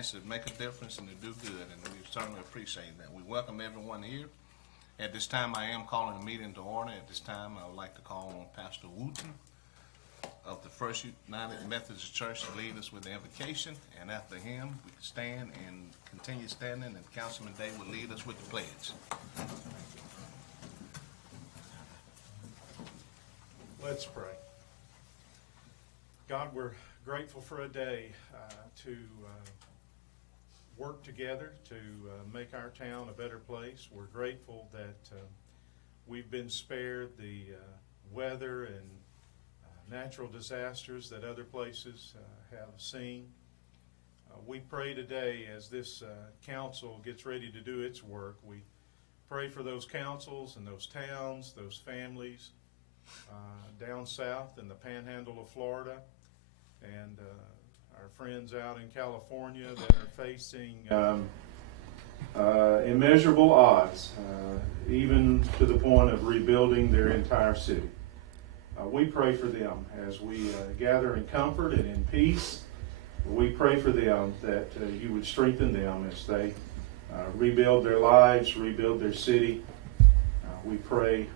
chance to make a difference and to do good, and we certainly appreciate that. We welcome everyone here. At this time, I am calling the meeting to order. At this time, I would like to call on Pastor Wooten of the First United Methodist Church to lead us with the invocation, and after him, we can stand and continue standing, and Councilman Day will lead us with the pledge. Let's pray. God, we're grateful for a day to work together to make our town a better place. We're grateful that we've been spared the weather and natural disasters that other places have seen. We pray today as this council gets ready to do its work, we pray for those councils and those towns, those families down south in the panhandle of Florida, and our friends out in California that are facing immeasurable odds, even to the point of rebuilding their entire city. We pray for them as we gather in comfort and in peace. We pray for them that you would strengthen them as they rebuild their lives, rebuild their city. We pray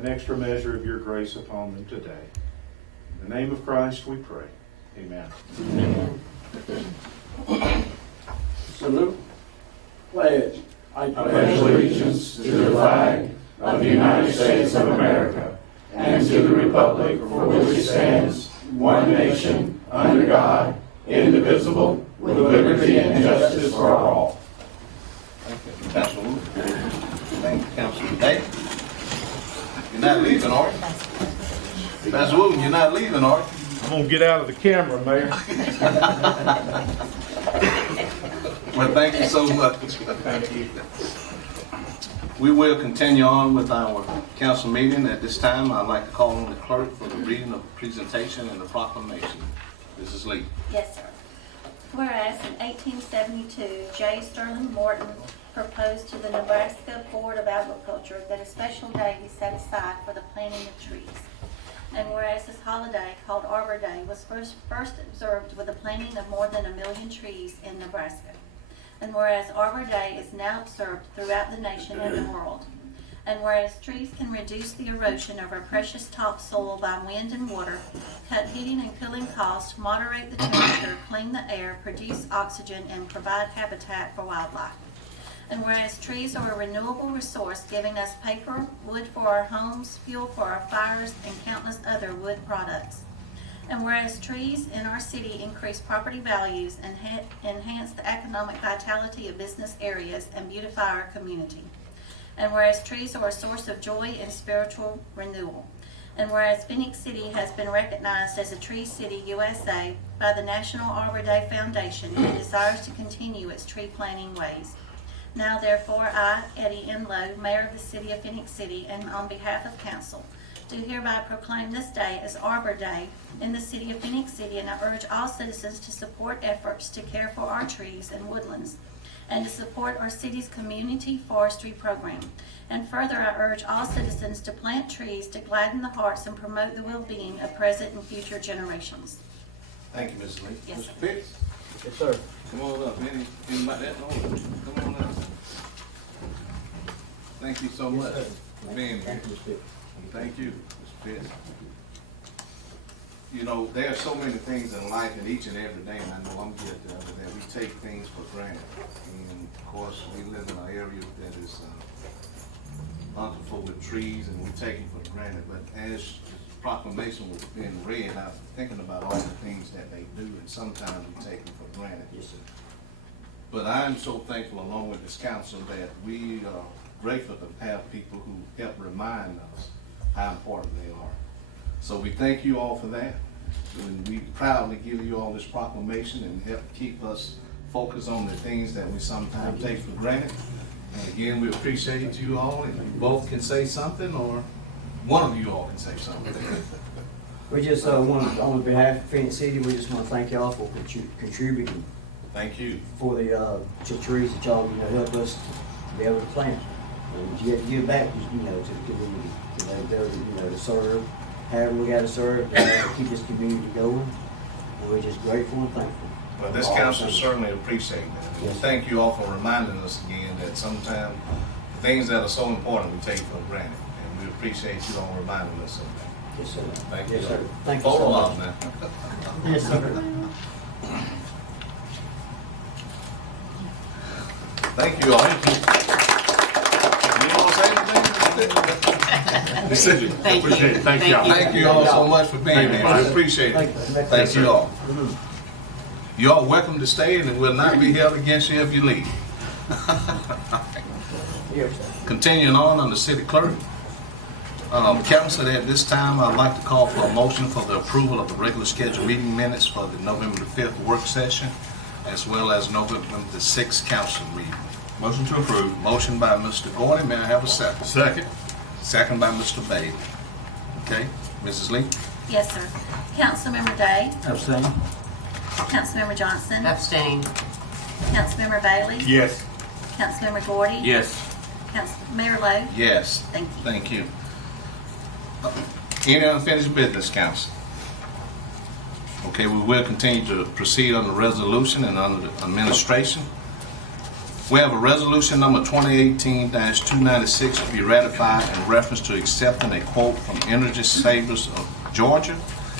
an extra measure of your grace upon them today. In the name of Christ we pray. Amen. Amen. Salute. Pledge. I pledge allegiance to the flag of the United States of America and to the republic for which it stands, one nation, under God, indivisible, with liberty and justice for all. Thank you, Pastor Wooten. Thank you, Councilman Day. You're not leaving, are you? Pastor Wooten, you're not leaving, are you? I'm going to get out of the camera, Mayor. Well, thank you so much. Thank you. We will continue on with our council meeting. At this time, I'd like to call on the clerk for the reading of the presentation and the proclamation. Mrs. Lee. Yes, sir. Whereas in 1872, J. Sterling Morton proposed to the Nebraska Board of Agriculture that a special day be set aside for the planting of trees. And whereas this holiday, called Arbor Day, was first observed with the planting of more than 1 million trees in Nebraska. And whereas Arbor Day is now observed throughout the nation and the world. And whereas trees can reduce the erosion of our precious topsoil by wind and water, cut heating and cooling costs, moderate the temperature, clean the air, produce oxygen, and provide habitat for wildlife. And whereas trees are a renewable resource, giving us paper, wood for our homes, fuel for our fires, and countless other wood products. And whereas trees in our city increase property values and enhance the economic vitality of business areas and beautify our community. And whereas trees are a source of joy and spiritual renewal. And whereas Phenix City has been recognized as a Tree City USA by the National Arbor Day Foundation and desires to continue its tree planting ways. Now therefore I, Eddie M. Lowe, Mayor of the City of Phenix City, and on behalf of Council, do hereby proclaim this day as Arbor Day in the City of Phenix City, and I urge all citizens to support efforts to care for our trees and woodlands, and to support our city's community forestry program. And further, I urge all citizens to plant trees to gladden the hearts and promote the well-being of present and future generations. Thank you, Mrs. Lee. Yes, Mr. sir. Pitts? Yes, sir. Come on up. Anything about that? No. Come on up. Thank you so much for being here. Thank you, Mr. Pitts. You know, there are so many things in life, and each and every day, and I know I'm guilty of it, that we take things for granted. And of course, we live in an area that is bountiful with trees, and we take them for granted. But as the proclamation was being read, I was thinking about all the things that they do, and sometimes we take them for granted. Yes, sir. But I'm so thankful, along with this council, that we are grateful to have people who help remind us how important they are. So we thank you all for that. And we proudly give you all this proclamation and help keep us focused on the things that we sometimes take for granted. And again, we appreciate you all, and you both can say something, or one of you all can say something. We just want, on behalf of Phenix City, we just want to thank y'all for contributing. Thank you. For the trees that y'all help us to be able to plant. And you have to give back, to the community, to serve. However we got to serve, to keep this community going. And we're just grateful and thankful. Well, this council certainly appreciates that. And Yes. thank you all for reminding us again that sometimes the things that are so important we take for granted. And we appreciate you all reminding us of that. Yes, sir. Thank you. Yes, sir. Thank you so Photo much. op now. Yes, sir. Thank you all. You want to say anything? Thank you. Thank y'all. Thank you all so much for being here. I appreciate it. Thank you all. You all welcome to stay and it will not be held against you if you leave. Yes, sir. Continuing on the city clerk. Council, at this time, I'd like to call for a motion for the approval of the regular scheduled meeting minutes for the November the 5th work session, as well as November the 6th council meeting. Motion to approve. Motion by Mr. Gordon, may I have a second? Second. Second by Mr. Bailey. Okay, Mrs. Lee? Yes, sir. Councilmember Day, Abstain. Councilmember Johnson, Abstain. Councilmember Bailey, Yes. Councilmember Gordy, Yes. Mayor Lo. Yes. Thank you. Thank you. Any unfinished business, council? Okay, we will continue to proceed on the resolution and under the administration. We have a resolution number 2018-296 to be ratified in reference to accepting a quote from Energy Savers of Georgia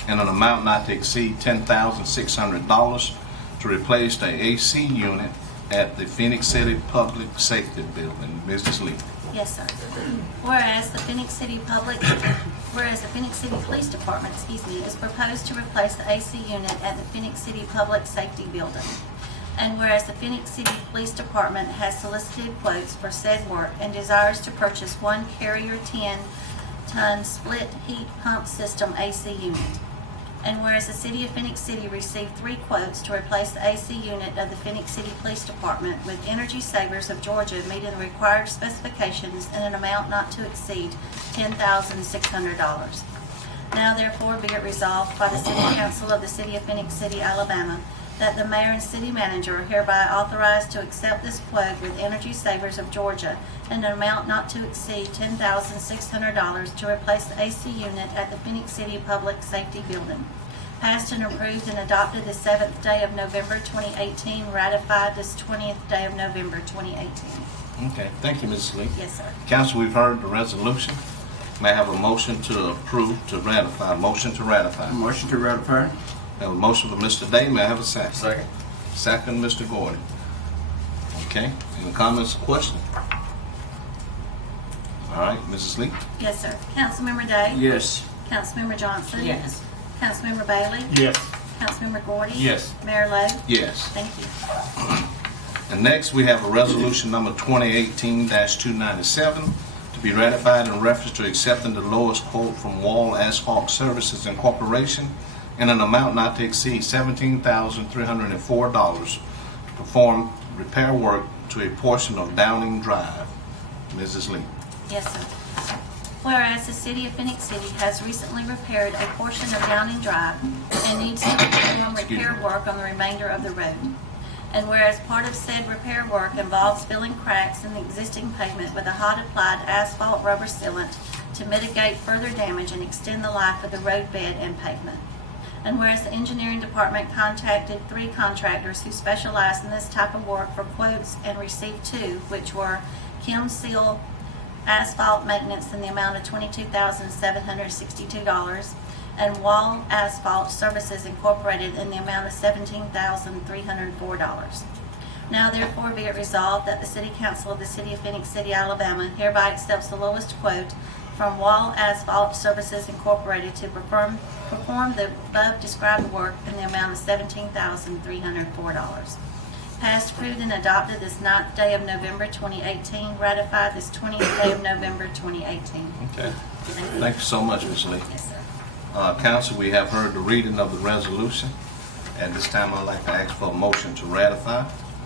in an amount not to exceed $10,600 to replace the AC unit at the Phenix City Public Safety Building. Mrs. Lee. Yes, sir. Whereas the Phenix City Police Department, is proposed to replace the AC unit at the Phenix City Public Safety Building. And whereas the Phenix City Police Department has solicited quotes for said work and desires to purchase one Carrier 10-ton split heat pump system AC unit. And whereas the City of Phenix City received 3 quotes to replace the AC unit of the Phenix City Police Department with Energy Savers of Georgia meeting the required specifications in an amount not to exceed $10,600. Now therefore be it resolved by the City Council of the City of Phenix City, Alabama, that the mayor and city manager are hereby authorized to accept this quote with Energy Savers of Georgia in an amount not to exceed $10,600 to replace the AC unit at the Phenix City Public Safety Building. Passed and approved and adopted the 7th day of November 2018, ratified this 20th day of November 2018. Okay, thank you, Mrs. Lee. Yes, sir. Council, we've heard the resolution. May I have a motion to approve, to ratify? Motion to ratify. Motion to ratify. I have a motion for Mr. Day. May I have a second? Second. Second, Mr. Gordon. Okay, any comments or questions? All right, Mrs. Lee? Yes, sir. Councilmember Day? Yes. Councilmember Johnson? Yes. Councilmember Bailey? Yes. Councilmember Gordy? Yes. Mayor Lo? Yes. Thank you. And next, we have a resolution number 2018-297 to be ratified in reference to accepting the lowest quote from Wall Asphalt Services Incorporation in an amount not to exceed $17,304 to perform repair work to a portion of Downing Drive. Mrs. Lee. Yes, sir. Whereas the City of Phenix City has recently repaired a portion of Downing Drive and needs to perform repair work on the remainder of the road. And whereas part of said repair work involves filling cracks in the existing pavement with a hot applied asphalt rubber sealant to mitigate further damage and extend the life of the road bed and pavement. And whereas the engineering department contacted 3 contractors who specialize in this type of work for quotes and received 2, which were Kim Seal Asphalt Maintenance in the amount of $22,762 and Wall Asphalt Services Incorporated in the amount of $17,304. Now therefore be it resolved that the City Council of the City of Phenix City, Alabama hereby accepts the lowest quote from Wall Asphalt Services Incorporated to perform the above described work in the amount of $17,304. Passed, approved, and adopted this 9th day of November 2018, ratified this 20th day of November 2018. Okay. Thank you so much, Ms. Lee. Yes, sir. Council, we have heard the reading of the resolution. At this time, I'd like to ask for a motion to ratify.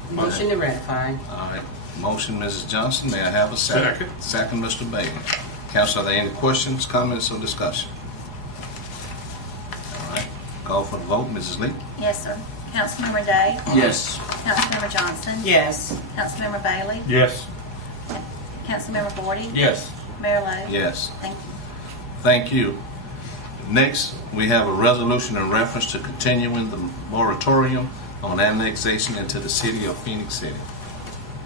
Motion to ratify. All right, motion, Mrs. Johnson. May I have a second? Second. Second, Mr. Bailey. Council, are there any questions, comments, or discussion? All right, call for the vote. Mrs. Lee? Yes, sir. Councilmember Day? Yes. Councilmember Johnson? Yes. Councilmember Bailey? Yes. Councilmember Gordy? Yes. Mayor Lo? Yes. Thank you. Thank you. Next, we have a resolution in reference to continuing the moratorium on annexation into the city of Phenix City.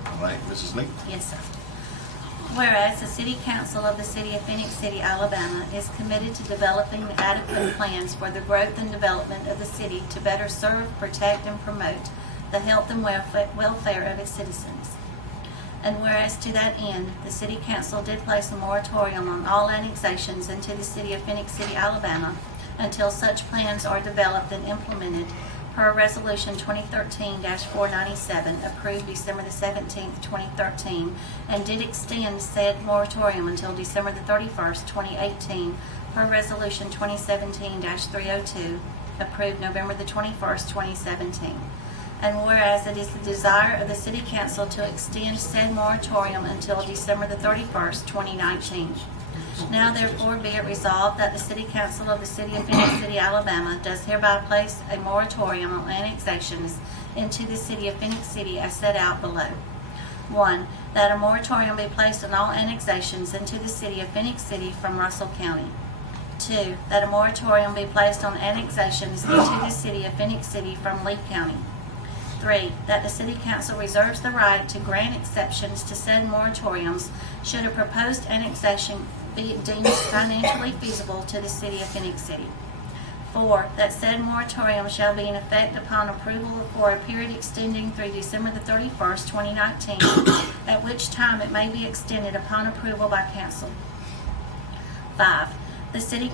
All right, Mrs. Lee? Yes, sir. Whereas the City Council of the City of Phenix City, Alabama is committed to developing adequate plans for the growth and development of the city to better serve, protect, and promote the health and welfare of its citizens. And whereas to that end, the City Council did place a moratorium on all annexations into the City of Phenix City, Alabama until such plans are developed and implemented per Resolution 2013-497, approved December the 17th, 2013, and did extend said moratorium until December the 31st, 2018, per Resolution 2017-302, approved November the 21st, 2017. And whereas it is the desire of the City Council to extend said moratorium until December the 31st, 2019. Now therefore be it resolved that the City Council of the City of Phenix City, Alabama does hereby place a moratorium on annexations into the City of Phenix City as set out below. 1. That a moratorium be placed on all annexations into the City of Phenix City from Russell County. 2. That a moratorium be placed on annexations into the City of Phenix City from Lee County. 3. That the City Council reserves the right to grant exceptions to said moratoriums should a proposed annexation be deemed financially feasible to the City of Phenix City. 4. That said moratorium shall be in effect upon approval for a period extending through December the 31st, 2019, at which time it may be extended upon approval by council. 5. The City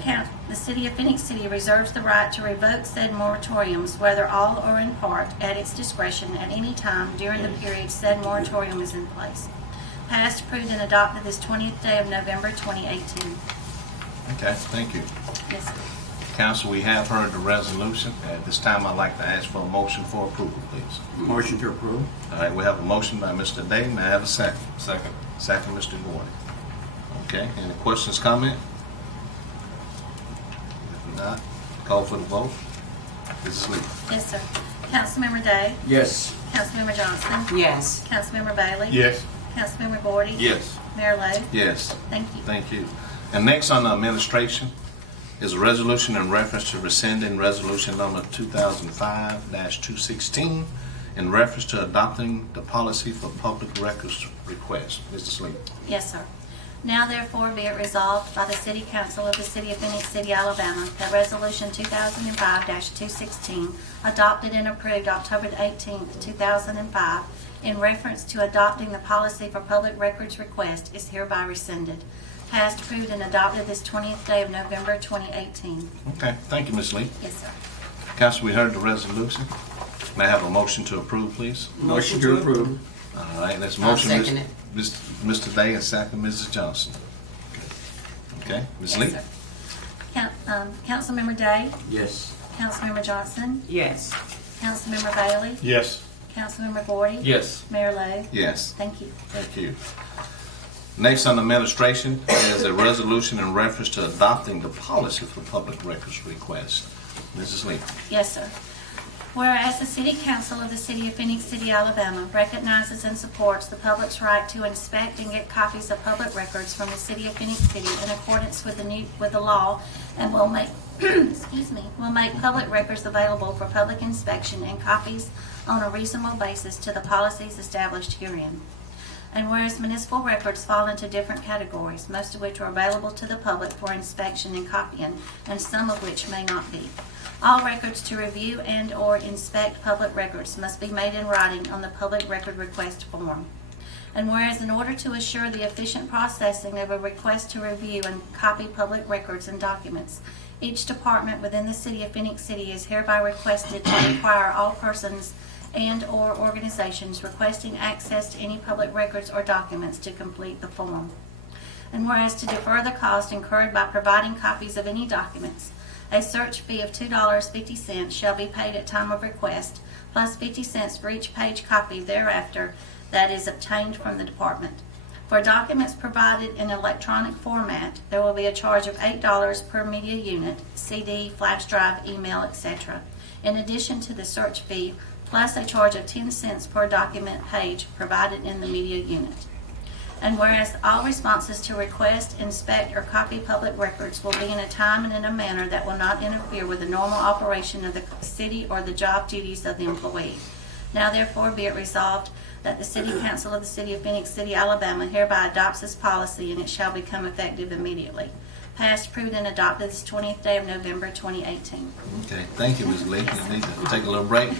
of Phenix City reserves the right to revoke said moratoriums, whether all or in part, at its discretion at any time during the period said moratorium is in place. Passed, approved, and adopted this 20th day of November, 2018. Okay, thank you. Yes, sir. Council, we have heard the resolution. At this time, I'd like to ask for a motion for approval, please. Motion to approve. All right, we have a motion by Mr. Day. May I have a second? Second. Second, Mr. Gordon. Okay, any questions, comment? If not, call for the vote. Mrs. Lee? Yes, sir. Councilmember Day? Yes. Councilmember Johnson? Yes. Councilmember Bailey? Yes. Councilmember Gordy? Yes. Mayor Lo? Yes. Thank you. Thank you. And next on the administration is a resolution in reference to rescinding resolution number 2005-216 in reference to adopting the policy for public records request. Mr. Sleep. Yes, sir. Now therefore be it resolved by the City Council of the City of Phenix City, Alabama, that Resolution 2005-216, adopted and approved October 18, 2005, in reference to adopting the policy for public records request is hereby rescinded. Passed, approved, and adopted this 20th day of November, 2018. Okay, thank you, Ms. Lee. Yes, sir. Council, we heard the resolution. May I have a motion to approve, please? Motion to approve. All right, that's I'll motion. second it. Mr. Day and second, Mrs. Johnson. Okay, Ms. Lee? Yes, sir. Councilmember Day? Yes. Councilmember Johnson? Yes. Councilmember Bailey? Yes. Councilmember Gordy? Yes. Mayor Lo? Yes. Thank you. Thank you. Next on administration is a resolution in reference to adopting the policy for public records request. Mrs. Lee. Yes, sir. Whereas the City Council of the City of Phenix City, Alabama recognizes and supports the public's right to inspect and get copies of public records from the City of Phenix City in accordance with the law, and will make will make public records available for public inspection and copies on a reasonable basis to the policies established herein. And whereas municipal records fall into different categories, most of which are available to the public for inspection and copying, and some of which may not be. All records to review and or inspect public records must be made in writing on the public record request form. And whereas in order to assure the efficient processing of a request to review and copy public records and documents, each department within the City of Phenix City is hereby requested to require all persons and or organizations requesting access to any public records or documents to complete the form. And whereas to defer the cost incurred by providing copies of any documents, a search fee of $2.50 shall be paid at time of request, plus 50 cents for each page copy thereafter that is obtained from the department. For documents provided in electronic format, there will be a charge of $8 per media unit, CD, flash drive, email, etc., in addition to the search fee, plus a charge of 10 cents per document page provided in the media unit. And whereas all responses to request, inspect, or copy public records will be in a time and in a manner that will not interfere with the normal operation of the city or the job duties of the employee. Now therefore be it resolved that the City Council of the City of Phenix City, Alabama hereby adopts this policy, and it shall become effective immediately. Passed, approved, and adopted this 20th day of November 2018. Okay, thank you, Ms. Lee. You need to take a little break.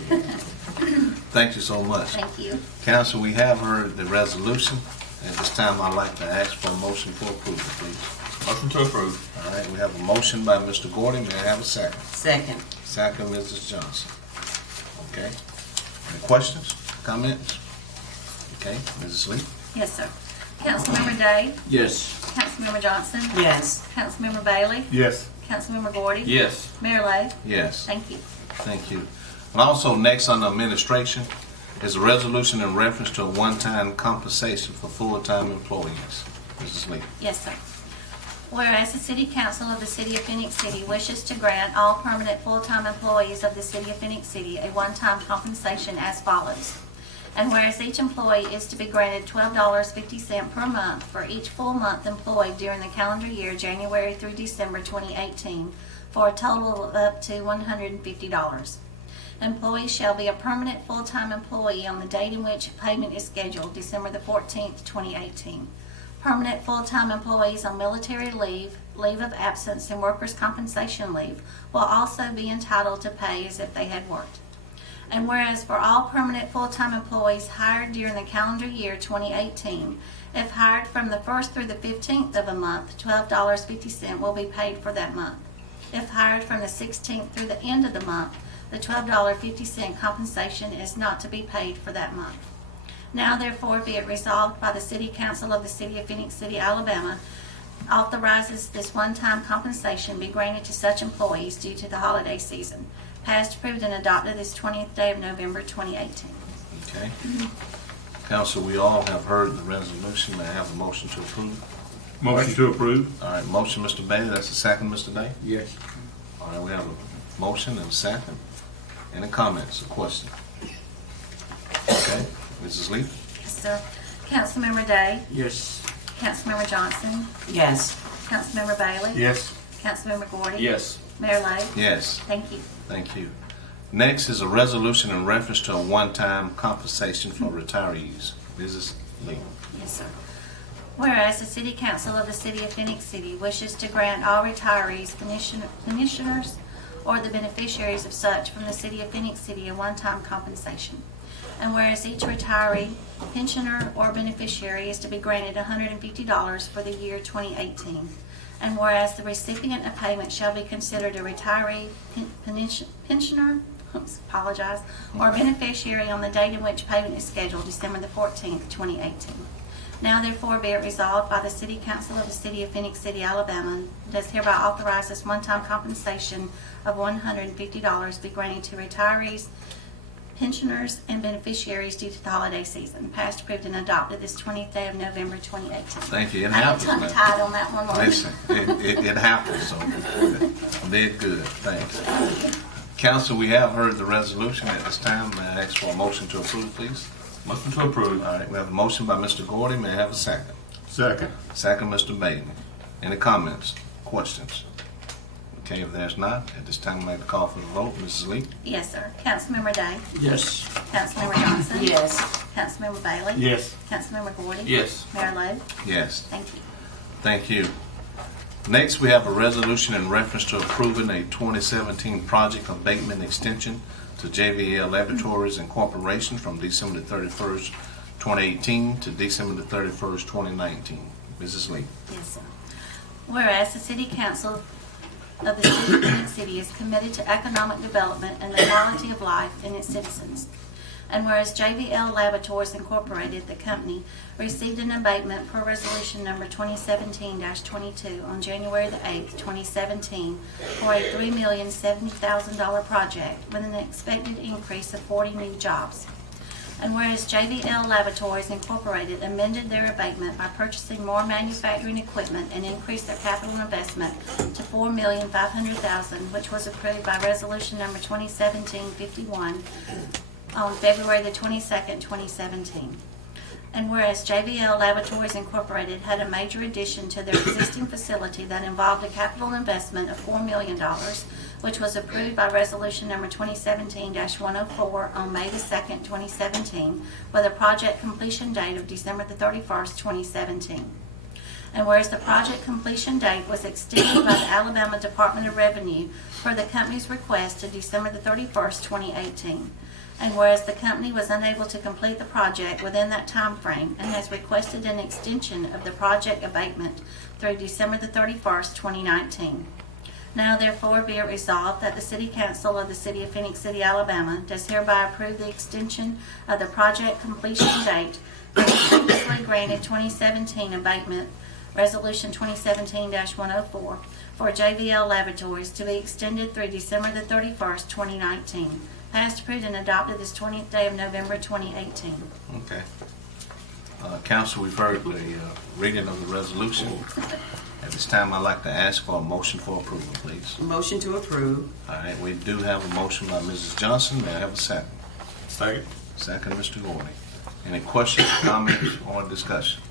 Thank you so much. Thank you. Council, we have heard the resolution. At this time, I'd like to ask for a motion for approval, please. Motion to approve. All right, we have a motion by Mr. Gordon. May I have a second? Second. Second, Mrs. Johnson. Okay. Any questions, comments? Okay, Mrs. Lee? Yes, sir. Councilmember Day? Yes. Councilmember Johnson? Yes. Councilmember Bailey? Yes. Councilmember Gordy? Yes. Mayor Lo? Yes. Thank you. Thank you. And also, next on administration is a resolution in reference to a one-time compensation for full-time employees. Mrs. Lee. Yes, sir. Whereas the City Council of the City of Phenix City wishes to grant all permanent full-time employees of the City of Phenix City a one-time compensation as follows. And whereas each employee is to be granted $12.50 per month for each full month employed during the calendar year, January through December 2018, for a total of up to $150. Employees shall be a permanent full-time employee on the date in which payment is scheduled, December the 14th, 2018. Permanent full-time employees on military leave, leave of absence, and workers' compensation leave will also be entitled to pay as if they had worked. And whereas for all permanent full-time employees hired during the calendar year 2018, if hired from the 1st through the 15th of a month, $12.50 will be paid for that month. If hired from the 16th through the end of the month, the $12.50 compensation is not to be paid for that month. Now therefore be it resolved by the City Council of the City of Phenix City, Alabama, authorizes this one-time compensation be granted to such employees due to the holiday season. Passed, approved, and adopted this 20th day of November 2018. Okay. Council, we all have heard the resolution. May I have a motion to approve? Motion to approve. All right, motion, Mr. Bailey. That's the second, Mr. Day. Yes. All right, we have a motion and a second. Any comments or questions? Okay, Mrs. Lee? Yes, sir. Councilmember Day? Yes. Councilmember Johnson? Yes. Councilmember Bailey? Yes. Councilmember Gordy? Yes. Mayor Lo? Yes. Thank you. Thank you. Next is a resolution in reference to a one-time compensation for retirees. Mrs. Lee. Yes, sir. Whereas the City Council of the City of Phenix City wishes to grant all retirees, commissioners, or the beneficiaries of such from the City of Phenix City a one-time compensation. And whereas each retiree, pensioner, or beneficiary is to be granted $150 for the year 2018. And whereas the recipient of payment shall be considered a retiree, pensioner, or beneficiary on the date in which payment is scheduled, December the 14th, 2018. Now therefore be it resolved by the City Council of the City of Phenix City, Alabama, does hereby authorize this one-time compensation of $150 be granted to retirees, pensioners, and beneficiaries due to the holiday season. Passed, approved, and adopted this 20th day of November 2018. Thank you. It I got happens, man. tongue-tied on that one. Lord. Listen, it happens, so they're good. Thanks. Council, we have heard the resolution at this time. May I ask for a motion to approve, please? Motion to approve. All right, we have a motion by Mr. Gordy. May I have a second? Second. Second, Mr. Bailey. Any comments, questions? Okay, if there's not, at this time I'd like to call for the vote. Mrs. Lee? Yes, sir. Councilmember Day? Yes. Councilmember Johnson? Yes. Councilmember Bailey? Yes. Councilmember Gordy? Yes. Mayor Lo? Yes. Thank you. Thank you. Next, we have a resolution in reference to approving a 2017 project abatement extension to JVL Laboratories Incorporation from December the 31st, 2018 to December the 31st, 2019. Mrs. Lee. Yes, sir. Whereas the City Council of the City of Phenix City is committed to economic development and the quality of life in its citizens. And whereas JVL Laboratories Incorporated, the company, received an abatement per resolution number 2017-22 on January the 8th, 2017 for a $3,070,000 project with an expected increase of 40 new jobs. And whereas JVL Laboratories Incorporated amended their abatement by purchasing more manufacturing equipment and increased their capital investment to $4,500,000, which was approved by resolution number 2017-51 on February the 22nd, 2017. And whereas JVL Laboratories Incorporated had a major addition to their existing facility that involved a capital investment of $4 million, which was approved by resolution number 2017-104 on May the 2nd, 2017, with a project completion date of December the 31st, 2017. And whereas the project completion date was extended by the Alabama Department of Revenue per the company's request to December the 31st, 2018. And whereas the company was unable to complete the project within that time frame and has requested an extension of the project abatement through December the 31st, 2019. Now therefore be it resolved that the City Council of the City of Phenix City, Alabama does hereby approve the extension of the project completion date for the previously granted 2017 abatement, Resolution 2017-104, for JVL Laboratories to be extended through December the 31st, 2019. Passed, approved, and adopted this 20th day of November 2018. Okay. Council, we've heard the reading of the resolution. At this time, I'd like to ask for a motion for approval, please. Motion to approve. All right, we do have a motion by Mrs. Johnson. May I have a second? Second. Second, Mr. Gordy. Any questions, comments, or discussion?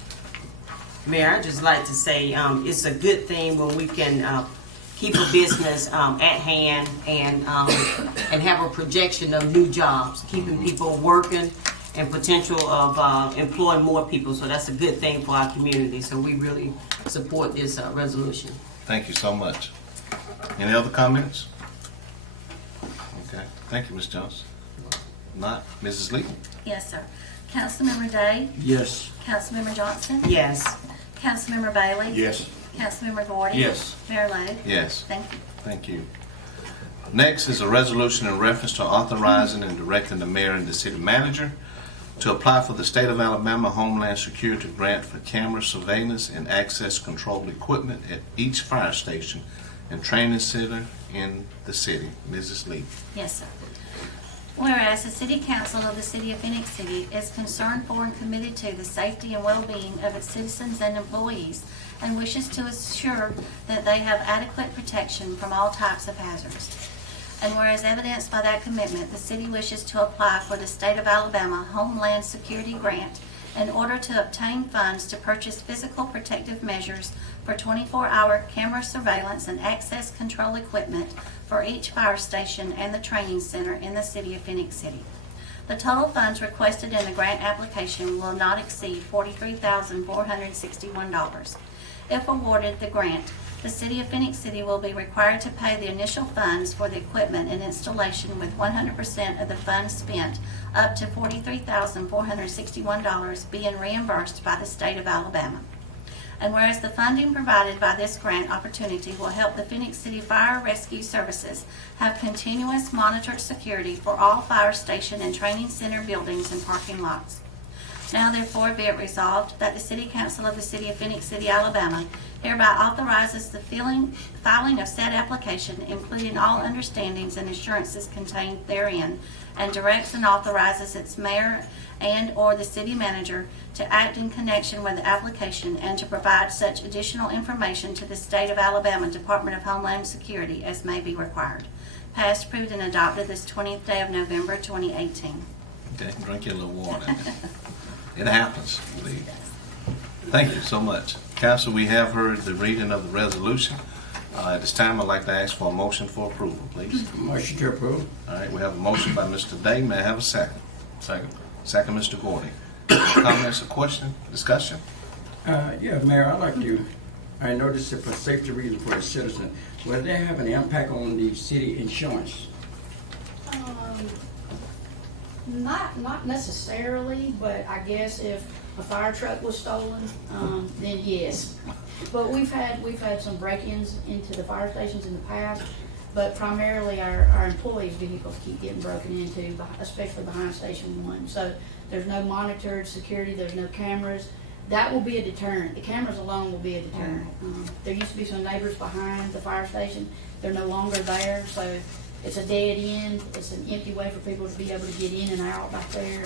Mayor, I'd just like to say it's a good thing when we can keep a business at hand and have a projection of new jobs, keeping people working and potential of employing more people. So that's a good thing for our community. So we really support this resolution. Thank you so much. Any other comments? Okay. Thank you, Ms. Johnson. Not Mrs. Lee? Yes, sir. Councilmember Day? Yes. Councilmember Johnson? Yes. Councilmember Bailey? Yes. Councilmember Gordy? Yes. Mayor Lo? Yes. Thank you. Thank you. Next is a resolution in reference to authorizing and directing the mayor and the city manager to apply for the State of Alabama Homeland Security Grant for camera surveillance and access control equipment at each fire station and training center in the city. Mrs. Lee. Yes, sir. Whereas the City Council of the City of Phenix City is concerned for and committed to the safety and well-being of its citizens and employees and wishes to assure that they have adequate protection from all types of hazards. And whereas evidenced by that commitment, the city wishes to apply for the State of Alabama Homeland Security Grant in order to obtain funds to purchase physical protective measures for 24-hour camera surveillance and access control equipment for each fire station and the training center in the city of Phenix City. The total funds requested in the grant application will not exceed $43,461. If awarded the grant, the City of Phenix City will be required to pay the initial funds for the equipment and installation with 100% of the funds spent, up to $43,461 being reimbursed by the state of Alabama. And whereas the funding provided by this grant opportunity will help the Phenix City Fire Rescue Services have continuous monitored security for all fire station and training center buildings and parking lots. Now therefore be it resolved that the City Council of the City of Phenix City, Alabama hereby authorizes the filing of said application, including all understandings and assurances contained therein, and directs and authorizes its mayor and or the city manager to act in connection with the application and to provide such additional information to the State of Alabama Department of Homeland Security as may be required. Passed, approved, and adopted this 20th day of November 2018. Okay, drink your little water. It happens, Lee. Thank you so much. Council, we have heard the reading of the resolution. At this time, I'd like to ask for a motion for approval, please. Motion to approve. All right, we have a motion by Mr. Day. May I have a second? Second. Second, Mr. Gordy. Comments or question, discussion? Yeah, Mayor, I noticed that for safety reasons for the citizen, will they have an impact on the city insurance? Not necessarily, but I guess if a fire truck was stolen, then yes. But we've had some break-ins into the fire stations in the past, but primarily our employees' vehicles keep getting broken into, especially behind Station 1. So there's no monitored security, there's no cameras. That will be a deterrent. The cameras alone will be a deterrent. There used to be some neighbors behind the fire station. They're no longer there, so it's a dead end. It's an empty way for people to be able to get in and out back there.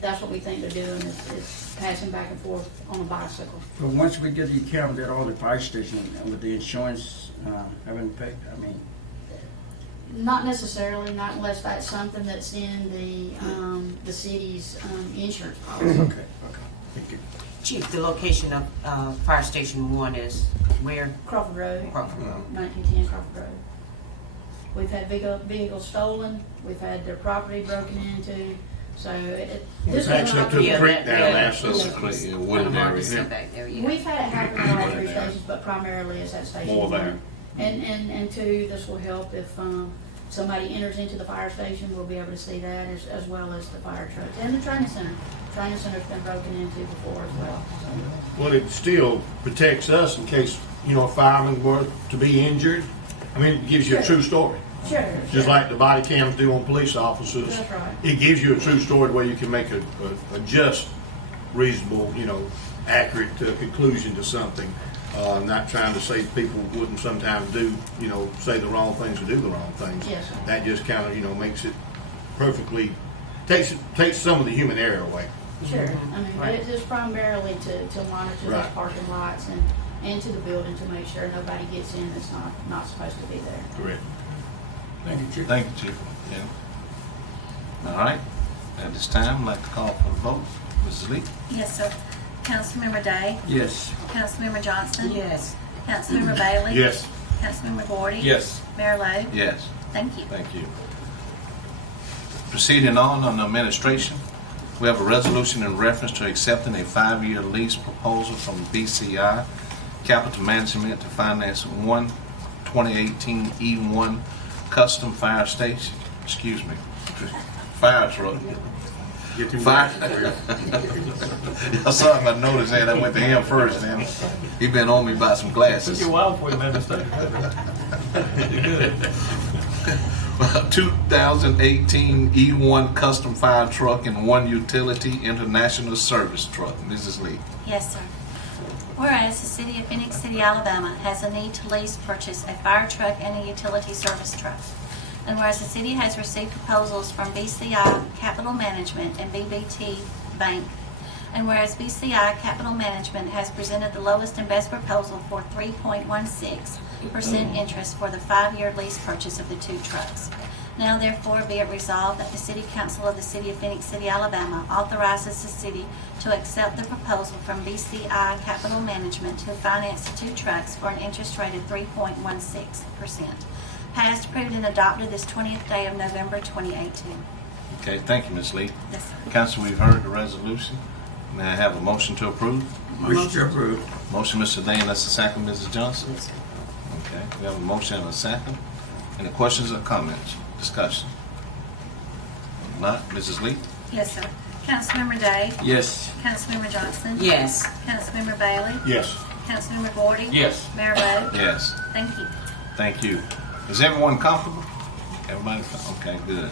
That's what we think they're doing, is passing back and forth on a bicycle. But once we get the cameras at all the fire stations, with the insurance have an impact, Not necessarily, not unless that's something that's in the city's insurance policy. Okay, thank you. Chief, the location of Fire Station 1 is where? Crawford Road, Crawford Road. 1910 Crawford Road. We've had vehicles stolen, we've had their property broken into, so this It's actually up to the Yeah, creek that- down yeah. there, so Basically, in wooded area. Back there, yeah. We've had it happen at all three stations, but primarily it's at Station More 1. there. And two, this will help if somebody enters into the fire station, we'll be able to see that as well as the fire trucks. And the training center. Training center's been broken into before as well. So. Well, it still protects us in case, a fireman were to be injured. I mean, it gives you a true story. Sure. Just like the body cams do on police officers. That's right. It gives you a true story where you can make a just, reasonable, accurate conclusion to something. Not trying to say people wouldn't sometimes do, say the wrong things or do the wrong things. Yes, sir. That just kind of, makes it perfectly, takes some of the human error away. Sure. I mean, Right. it's just primarily to monitor those Right. parking lots and to the building to make sure nobody gets in that's not supposed to be there. Correct. Thank you, Chief. Thank you, Chief. Yeah. All right, at this time, I'd like to call for the vote. Mrs. Lee? Yes, sir. Councilmember Day? Yes. Councilmember Johnson? Yes. Councilmember Bailey? Yes. Councilmember Gordy? Yes. Mayor Lo? Yes. Thank you. Thank you. Proceeding on the administration, we have a resolution in reference to accepting a 5-year lease proposal from BCI Capital Management to finance one 2018 E1 custom fire station, fire truck. Get them Fire. glasses. I'm sorry if I noticed that. I went to him first, man. He been on me about some glasses. while before you made a mistake. You're good. 2018 E1 custom fire truck and one utility international service truck. Mrs. Lee. Yes, sir. Whereas the city of Phenix City, Alabama has a need to lease purchase a fire truck and a utility service truck. And whereas the city has received proposals from BCI Capital Management and BBT Bank. And whereas BCI Capital Management has presented the lowest and best proposal for 3.16% interest for the 5-year lease purchase of the 2 trucks. Now therefore be it resolved that the City Council of the City of Phenix City, Alabama authorizes the city to accept the proposal from BCI Capital Management to finance the 2 trucks for an interest rate of 3.16%. Passed, approved, and adopted this 20th day of November 2018. Okay, thank you, Ms. Lee. Yes, sir. Council, we've heard the resolution. May I have a motion to approve? Motion to approve. Motion, Mr. Dane, that's the second, Mrs. Johnson. Yes, sir. Okay, we have a motion and a second. Any questions or comments? Discussion? If not, Mrs. Lee? Yes, sir. Councilmember Day? Yes. Councilmember Johnson? Yes. Councilmember Bailey? Yes. Councilmember Gordy? Yes. Mayor Lo? Yes. Thank you. Thank you. Is everyone comfortable? Everybody, okay, good.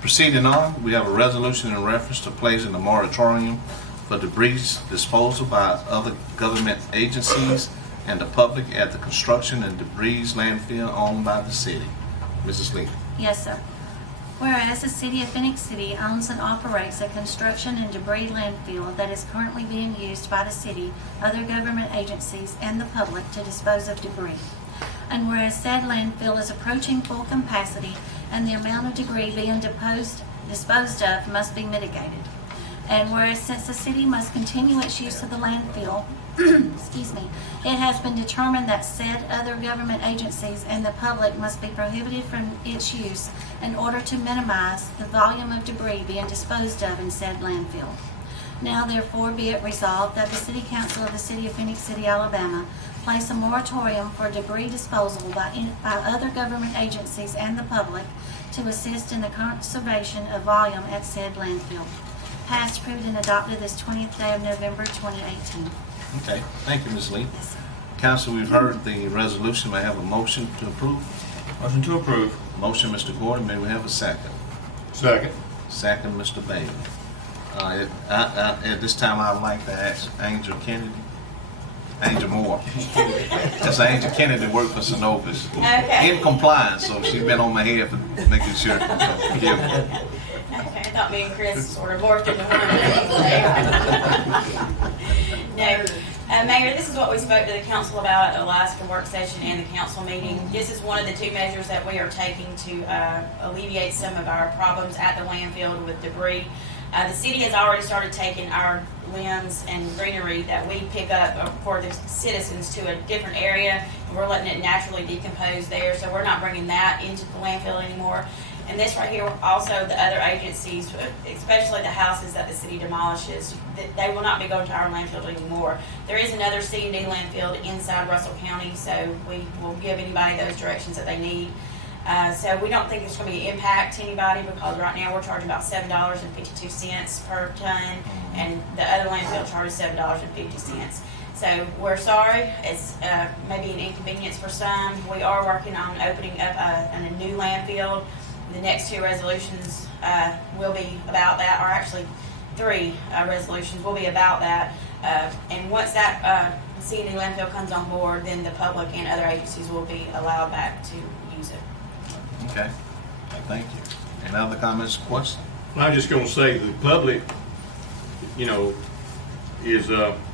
Proceeding on, we have a resolution in reference to placing a moratorium for debris disposal by other government agencies and the public at the construction and debris landfill owned by the city. Mrs. Lee. Yes, sir. Whereas the city of Phenix City owns and operates a construction and debris landfill that is currently being used by the city, other government agencies, and the public to dispose of debris. And whereas said landfill is approaching full capacity and the amount of debris being disposed of must be mitigated. And whereas since the city must continue its use of the landfill, excuse me, it has been determined that said other government agencies and the public must be prohibited from its use in order to minimize the volume of debris being disposed of in said landfill. Now therefore be it resolved that the City Council of the City of Phenix City, Alabama place a moratorium for debris disposal by other government agencies and the public to assist in the conservation of volume at said landfill. Passed, approved, and adopted this 20th day of November 2018. Okay, thank you, Ms. Lee. Yes, sir. Council, we've heard the resolution. May I have a motion to approve? Motion to approve. Motion, Mr. Gordon. May we have a second? Second. Second, Mr. Bailey. At this time, I'd like to ask Angel Moore. That's Angel Kennedy worked for Synovus. Okay. In compliance, so she's been on my head for making sure. So forgive me. Okay, I thought me and Chris sort of morphed into one. No. Mayor, this is what we spoke to the council about at the last work session and the council meeting. This is one of the 2 measures that we are taking to alleviate some of our problems at the landfill with debris. The city has already started taking our limbs and greenery that we pick up for the citizens to a different area, and we're letting it naturally decompose there, so we're not bringing that into the landfill anymore. And this right here, also the other agencies, especially the houses that the city demolishes, they will not be going to our landfill anymore. There is another C&D landfill inside Russell County, so we will give anybody those directions that they need. So we don't think it's going to be impact to anybody, because right now we're charging about $7.52 per ton, and the other landfill charges $7.50. So we're sorry, it's maybe an inconvenience for some. We are working on opening up a new landfill. The next 2 resolutions will be about that, or actually 3 resolutions will be about that. And once that C&D landfill comes on board, then the public and other agencies will be allowed back to use it. Okay, thank you. Any other comments or questions? I'm just gonna say the public, you know, is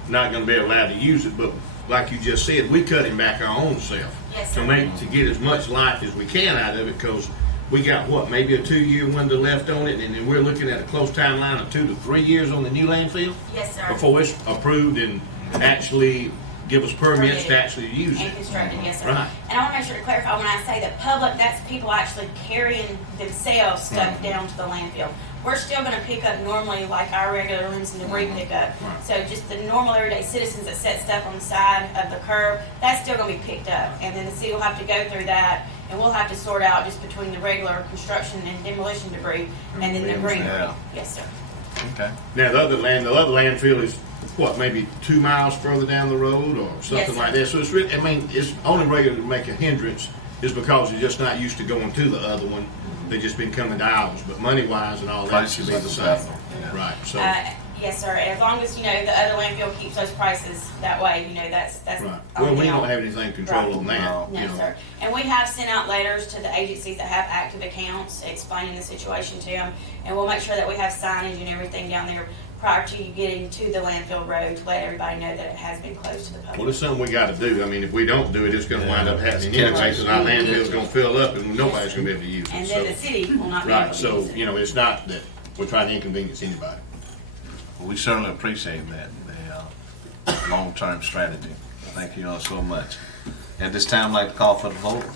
not gonna be allowed to use it, but like you just said, we cut him back our own self. Yes, sir. To get as much life as we can out of it, because we got what, maybe a 2-year window left on it, and then we're looking at a close timeline of 2 to 3 years on the new landfill Yes, sir. before it's approved and actually give us permits to actually use And it. constructed, yes, sir. Right. And I want to make sure to clarify, when I say the public, that's people actually carrying themselves stuff down to the landfill. We're still going to pick up normally like our regular limbs and debris pickup. Right. So just the normal everyday citizens that set stuff on the side of the curb, that's still going to be picked up. And then the city will have to go through that, and we'll have to sort out just between the regular construction and demolition debris and then the greenery. Yeah. Yes, sir. Okay. Now, the other landfill is, what, maybe 2 miles further down the road or something Yes, like that. So it's really, I mean, it's only regular to make a hindrance is because you're just not used to going to the other one. They've just been coming to ours, but money-wise and all that should be the same. Yeah. Right, so, Yes, sir. As long as, the other landfill keeps those prices that way, that's right. Well, we don't have anything control on that, No. you No, know. sir. And we have sent out letters to the agencies that have active accounts explaining the situation to them. And we'll make sure that we have signage and everything down there prior to you getting to the landfill road to let everybody know that it has been closed to the Well, public. it's something we gotta do. I mean, if we don't do it, it's gonna wind up happening anyway, because our landfill's gonna fill up and nobody's gonna be able to use And it, then the so. city will not be able Right, to so, use it. it's not that we're trying to inconvenience anybody. Well, we certainly appreciate that, the long-term strategy. Thank you all so much. At this time, I'd like to call for the vote.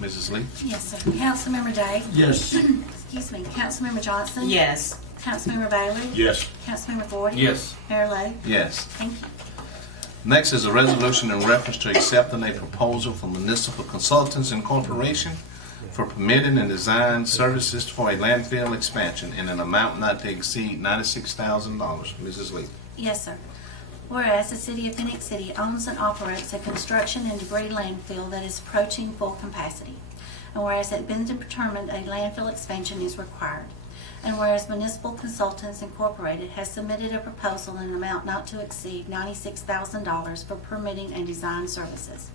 Mrs. Lee? Yes, sir. Councilmember Day? Yes. Excuse me. Councilmember Johnson? Yes. Councilmember Bailey? Yes. Councilmember Gordon? Yes. Mayor Lo? Yes. Thank you. Next is a resolution in reference to accepting a proposal from Municipal Consultants Incorporation for permitting and design services for a landfill expansion in an amount not to exceed $96,000. Mrs. Lee? Yes, sir. Whereas the city of Phenix City owns and operates a construction and debris landfill that is approaching full capacity. And whereas it has been determined a landfill expansion is required. And whereas Municipal Consultants Incorporated has submitted a proposal in an amount not to exceed $96,000 for permitting and design services.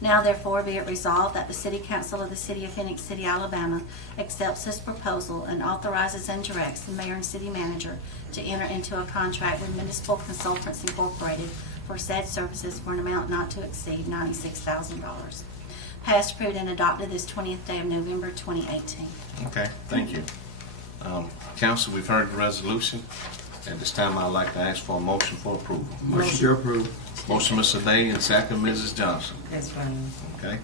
Now therefore be it resolved that the City Council of the City of Phenix City, Alabama accepts this proposal and authorizes and directs the mayor and city manager to enter into a contract with Municipal Consultants Incorporated for said services for an amount not to exceed $96,000. Passed, approved, and adopted this 20th day of November 2018. Okay, thank you. Council, we've heard the resolution. At this time, I'd like to ask for a motion for approval. Motion to approve. Motion, Mr. Day, and second, Mrs. Johnson. That's fine. Okay?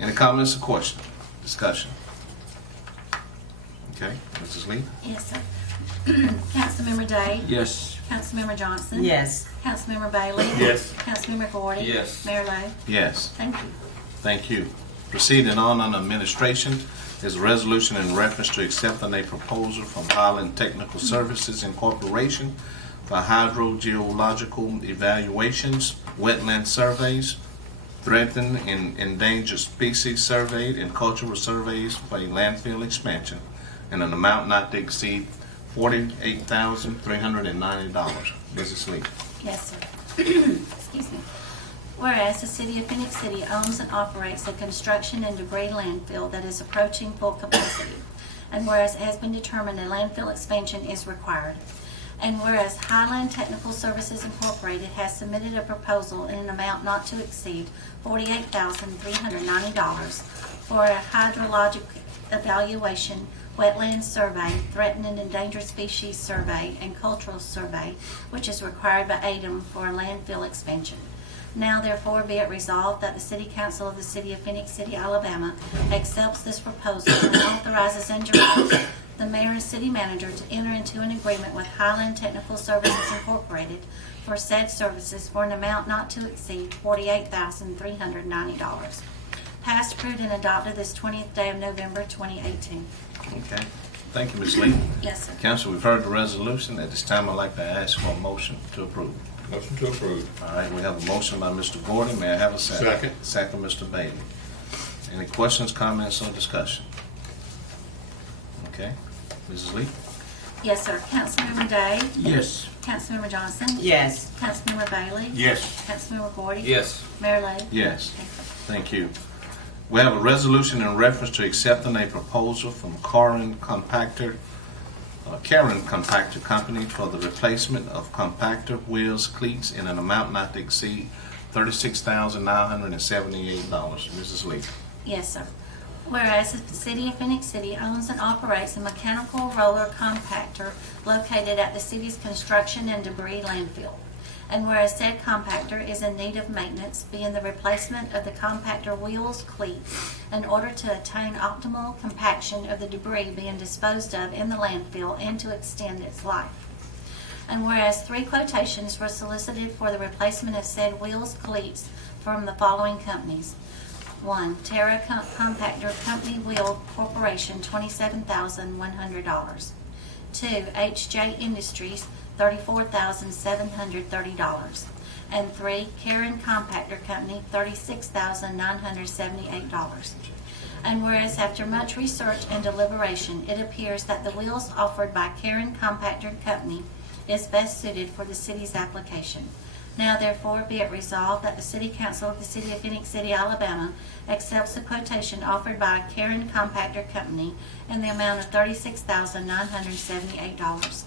Any comments or questions? Discussion? Okay, Mrs. Lee? Yes, sir. Councilmember Day? Yes. Councilmember Johnson? Yes. Councilmember Bailey? Yes. Councilmember Gordon? Yes. Mayor Lo? Yes. Thank you. Thank you. Proceeding on under administration is a resolution in reference to accepting a proposal from Highland Technical Services Incorporation for hydrogeological evaluations, wetland surveys, threatened and endangered species surveyed, and cultural surveys for a landfill expansion in an amount not to exceed $48,390. Mrs. Lee. Yes, sir. Excuse me. Whereas the city of Phenix City owns and operates a construction and debris landfill that is approaching full capacity, and whereas it has been determined a landfill expansion is required, And whereas Highland Technical Services Incorporated has submitted a proposal in an amount not to exceed $48,390 for a hydrologic evaluation, wetland survey, threatened and endangered species survey, and cultural survey, which is required by ADEM for a landfill expansion. Now therefore be it resolved that the City Council of the City of Phenix City, Alabama accepts this proposal and authorizes and directs the mayor and city manager to enter into an agreement with Highland Technical Services Incorporated for said services for an amount not to exceed $48,390. Passed, approved, and adopted this 20th day of November 2018. Okay. Thank you, Ms. Lee. Yes, sir. Council, we've heard the resolution. At this time, I'd like to ask for a motion to approve. Motion to approve. All right, we have a motion by Mr. Gordon. May I have a second? Second. Second, Mr. Bailey. Any questions, comments, or discussion? Okay. Mrs. Lee? Yes, sir. Councilmember Day? Yes. Councilmember Johnson? Yes. Councilmember Bailey? Yes. Councilmember Gordy? Yes. Mayor Lo? Yes. Thank you. We have a resolution in reference to accepting a proposal from Karen Compactor Company for the replacement of compactor wheels cleats in an amount not to exceed $36,978. Mrs. Lee. Yes, sir. Whereas the City of Phenix City owns and operates a mechanical roller compactor located at the city's construction and debris landfill. And whereas said compactor is in need of maintenance, being the replacement of the compactor wheels cleats in order to attain optimal compaction of the debris being disposed of in the landfill and to extend its life. And whereas 3 quotations were solicited for the replacement of said wheels cleats from the following companies. 1. Terra Compactor Company Wheel Corporation, $27,100. 2. HJ Industries, $34,730. And 3. Karen Compactor Company, $36,978. And whereas after much research and deliberation, it appears that the wheels offered by Karen Compactor Company is best suited for the city's application. Now therefore be it resolved that the City Council of the City of Phenix City, Alabama accepts the quotation offered by Karen Compactor Company in the amount of $36,978.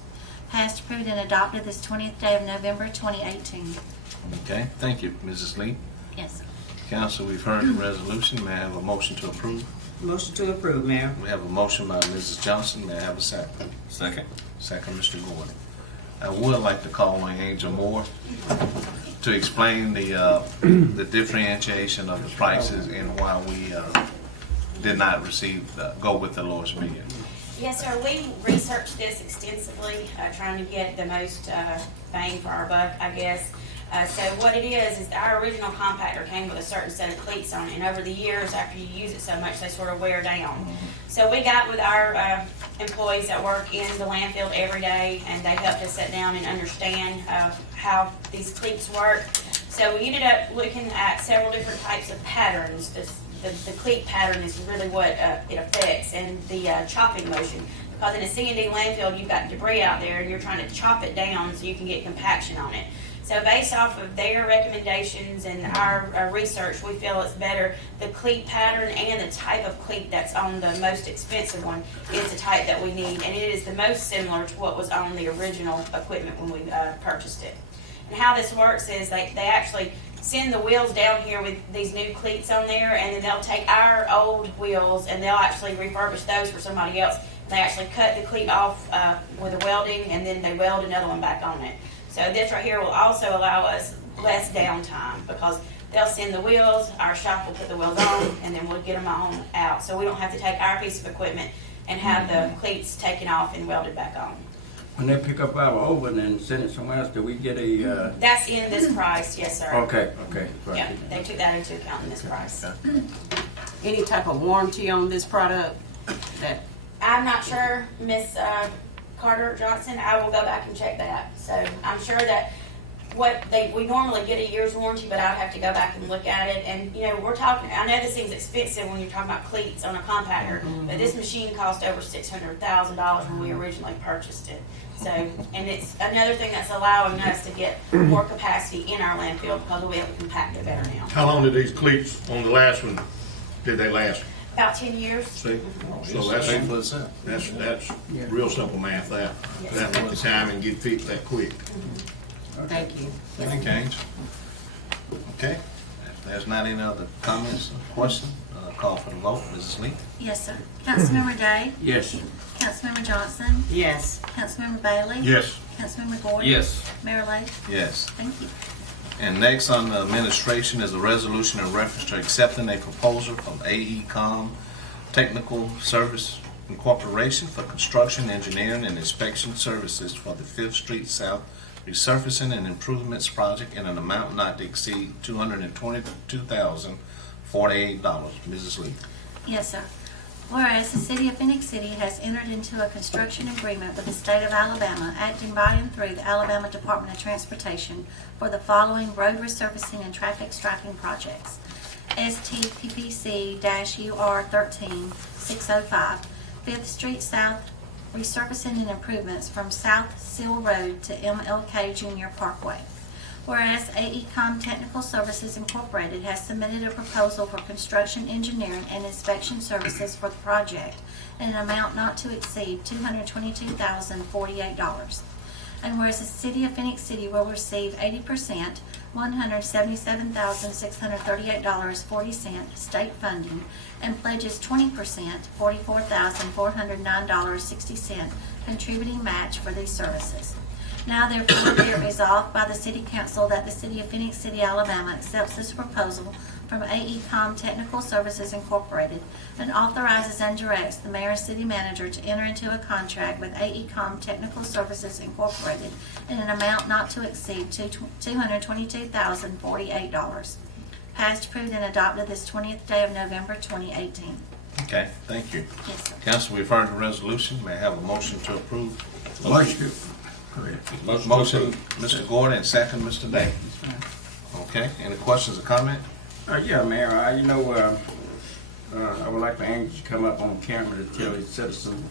Passed, approved, and adopted this 20th day of November 2018. Okay, thank you, Mrs. Lee. Yes, sir. Council, we've heard the resolution. May I have a motion to approve? Motion to approve, Mayor. We have a motion by Mrs. Johnson. May I have a second? Second. Second, Mr. Gordon. I would like to call on Angel Moore to explain the differentiation of the prices and why we did not go with the lowest bid. Yes, sir. We researched this extensively, trying to get the most bang for our buck, I guess. So what it is our original compactor came with a certain set of cleats on it, and over the years, after you use it so much, they sort of wear down. So we got with our employees that work in the landfill every day, and they helped us sit down and understand how these cleats work. So we ended up looking at several different types of patterns. The cleat pattern is really what it affects, and the chopping motion. Because in a C&D landfill, you've got debris out there, and you're trying to chop it down so you can get compaction on it. So based off of their recommendations and our research, we feel it's better. The cleat pattern and the type of cleat that's on the most expensive one is the type that we need, and it is the most similar to what was on the original equipment when we purchased it. And how this works is they actually send the wheels down here with these new cleats on there, and then they'll take our old wheels and they'll actually refurbish those for somebody else. They actually cut the cleat off with a welding, and then they weld another one back on it. So this right here will also allow us less downtime, because they'll send the wheels, our shop will put the wheels on, and then we'll get them on out. So we don't have to take our piece of equipment and have the cleats taken off and welded back on. When they pick up our oven and send it somewhere else, do we get a, That's in this price, yes, sir. okay. Yeah, they took that into account in this price. Any type of warranty on this product? That I'm not sure, Miss Carter Johnson. I will go back and check that. So I'm sure that we normally get a year's warranty, but I'd have to go back and look at it. And we're talking. I know this seems expensive when you're talking about cleats on a compactor, but this machine cost over $600,000 when we originally purchased it. So, and it's another thing that's allowing us to get more capacity in our landfill because we'll be able to compact it better now. How long did these cleats on the last one, did they last? About 10 years. See, so It's that's, paid for itself. that's Yeah. real simple math, that much time and get fixed that quick. Thank you. Thank you. Okay, if there's not any other comments or questions, call for the vote. Mrs. Lee? Yes, sir. Councilmember Day? Yes. Councilmember Johnson? Yes. Councilmember Bailey? Yes. Councilmember Gordon? Yes. Mayor Lo? Yes. Thank you. And next on the administration is a resolution in reference to accepting a proposal from AECom Technical Service Incorporation for construction, engineering, and inspection services for the 5th Street South resurfacing and improvements project in an amount not to exceed $222,048. Mrs. Lee. Yes, sir. Whereas the city of Phenix City has entered into a construction agreement with the state of Alabama, acting by and through the Alabama Department of Transportation for the following road resurfacing and traffic striping projects. STPPC-UR 13605, 5th Street South resurfacing and improvements from South Seal Road to MLK Junior Parkway. Whereas AECom Technical Services Incorporated has submitted a proposal for construction, engineering, and inspection services for the project in an amount not to exceed $222,048. And whereas the city of Phenix City will receive 80%, $177,638.40 state funding, and pledges 20%, $44,409.60 contributing match for these services. Now therefore be it resolved by the City Council that the City of Phenix City, Alabama accepts this proposal from AECom Technical Services Incorporated and authorizes and directs the mayor and city manager to enter into a contract with AECom Technical Services Incorporated in an amount not to exceed $222,048. Passed, approved, and adopted this 20th day of November 2018. Okay, thank you. Yes, sir. Council, we've heard the resolution. May I have a motion to approve? Motion. Go ahead. Motion, Mr. Gordon, and second, Mr. Day. Okay, any questions or comment? Yeah, Mayor, I would like for Angie to come up on camera to tell his citizens.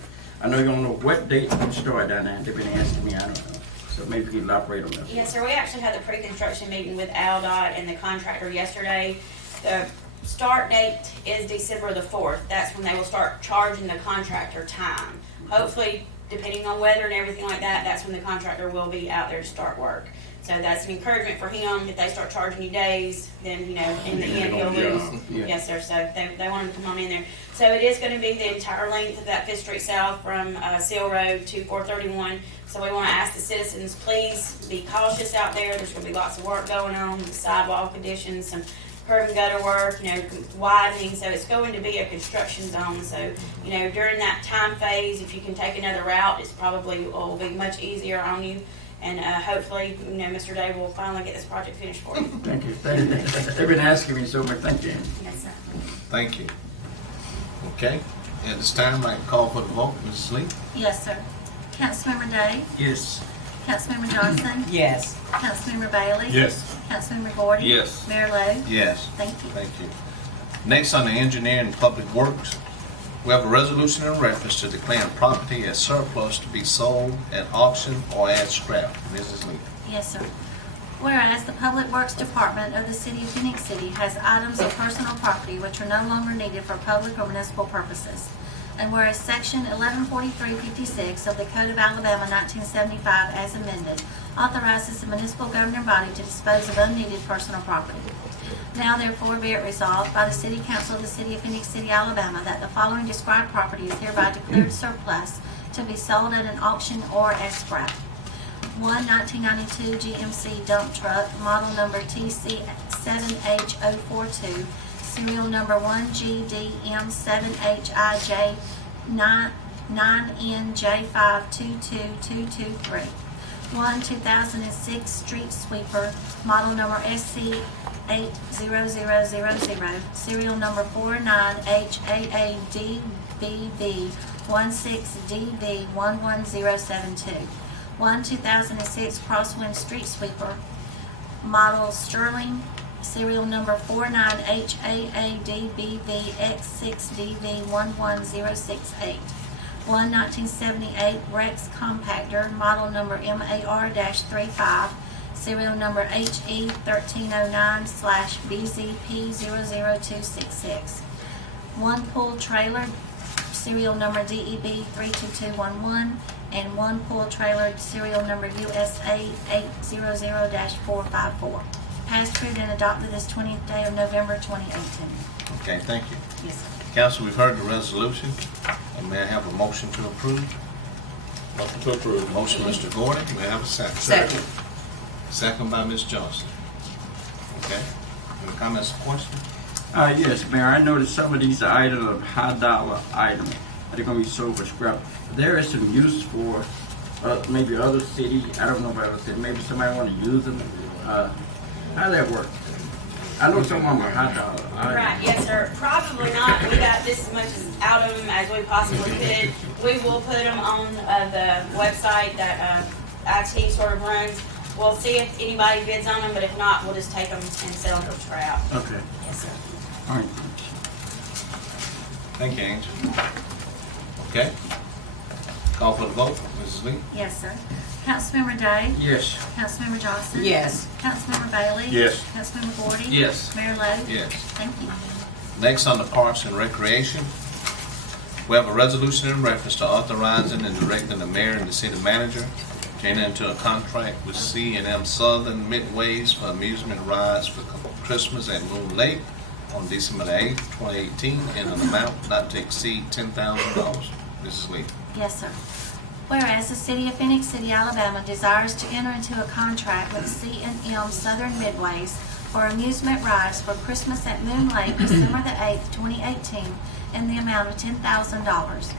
I know you don't know what date you started down there. They've been asking me, I don't know. So maybe you can elaborate on that. Yes, sir. We actually had the pre-construction meeting with ALDOT and the contractor yesterday. The start date is December the 4th. That's when they will start charging the contractor time. Hopefully, depending on weather and everything like that, that's when the contractor will be out there to start work. So that's an encouragement for him. If they start charging you days, then, in the end, he'll lose. Yeah. Yes, sir. So they want him to come on in there. So it is going to be the entire length of that 5th Street South from Seal Road to 431. So we want to ask the citizens, please be cautious out there. There's going to be lots of work going on, sidewalk additions, some curb and gutter work, widening. So it's going to be a construction zone. So, during that time phase, if you can take another route, it's probably will be much easier on you. And hopefully, Mr. Day will finally get this project finished for you. Thank you. They've been asking me so much. Thank you. Yes, sir. Thank you. Okay, at this time, I call for the vote. Mrs. Lee? Yes, sir. Councilmember Day? Yes. Councilmember Johnson? Yes. Councilmember Bailey? Yes. Councilmember Gordon? Yes. Mayor Lo? Yes. Thank you. Thank you. Next on the engineering and public works, we have a resolution in reference to declaring property as surplus to be sold at auction or as scrap. Mrs. Lee. Yes, sir. Whereas the Public Works Department of the City of Phenix City has items of personal property which are no longer needed for public or municipal purposes. And whereas Section 114356 of the Code of Alabama 1975 as amended authorizes the municipal governing body to dispose of unneeded personal property. Now therefore be it resolved by the City Council of the City of Phenix City, Alabama, that the following described property is hereby declared surplus to be sold at an auction or as scrap. 1992 GMC dump truck, model number TC7H042, serial number 1GDM7HIJ9NJ522223. 2006 street sweeper, model number SC80000, serial number 49HAADBB16DV11072. 2006 Crosswind street sweeper, model Sterling, serial number 49HAADBBX6DV11068. 1978 Rex compactor, model number MAR-35, serial number HE1309/BZP00266. one pool trailer, serial number DEB 32211, and one pool trailer, serial number USA 800-454. Passed, approved, and adopted this 20th day of November 2018. Okay, thank you. Yes, sir. Council, we've heard the resolution. And may I have a motion to approve? Motion to approve. Motion, Mr. Gordon. May I have a second? Second. Second by Ms. Johnson. Okay. Any comments or questions? Yes, Mayor, I noticed some of these items are high dollar items. They're gonna be sold for scrap. There is some use for, maybe other city, I don't know about other city, maybe somebody wanna use them. How does that work? I know some of them are high dollar items. Right, yes, sir. Probably not. We got this as much out of them as we possibly could. We will put them on the website that IT sort of runs. We'll see if anybody bids on them, but if not, we'll just take them and sell them for scrap. Okay, Yes, sir. all right. Thank you, Angel. Okay. Call for the vote. Mrs. Lee? Yes, sir. Councilmember Day? Yes. Councilmember Johnson? Yes. Councilmember Bailey? Yes. Councilmember Gordy? Yes. Mayor Lo? Yes. Thank you. Next on the Parks and Recreation, we have a resolution in reference to authorizing and directing the mayor and the city manager to enter into a contract with C&M Southern Midways for amusement rides for Christmas at Moon Lake on December the 8th, 2018, in an amount not to exceed $10,000. Mrs. Lee. Yes, sir. Whereas the city of Phenix City, Alabama desires to enter into a contract with C&M Southern Midways for amusement rides for Christmas at Moon Lake, December the 8th, 2018, in the amount of $10,000.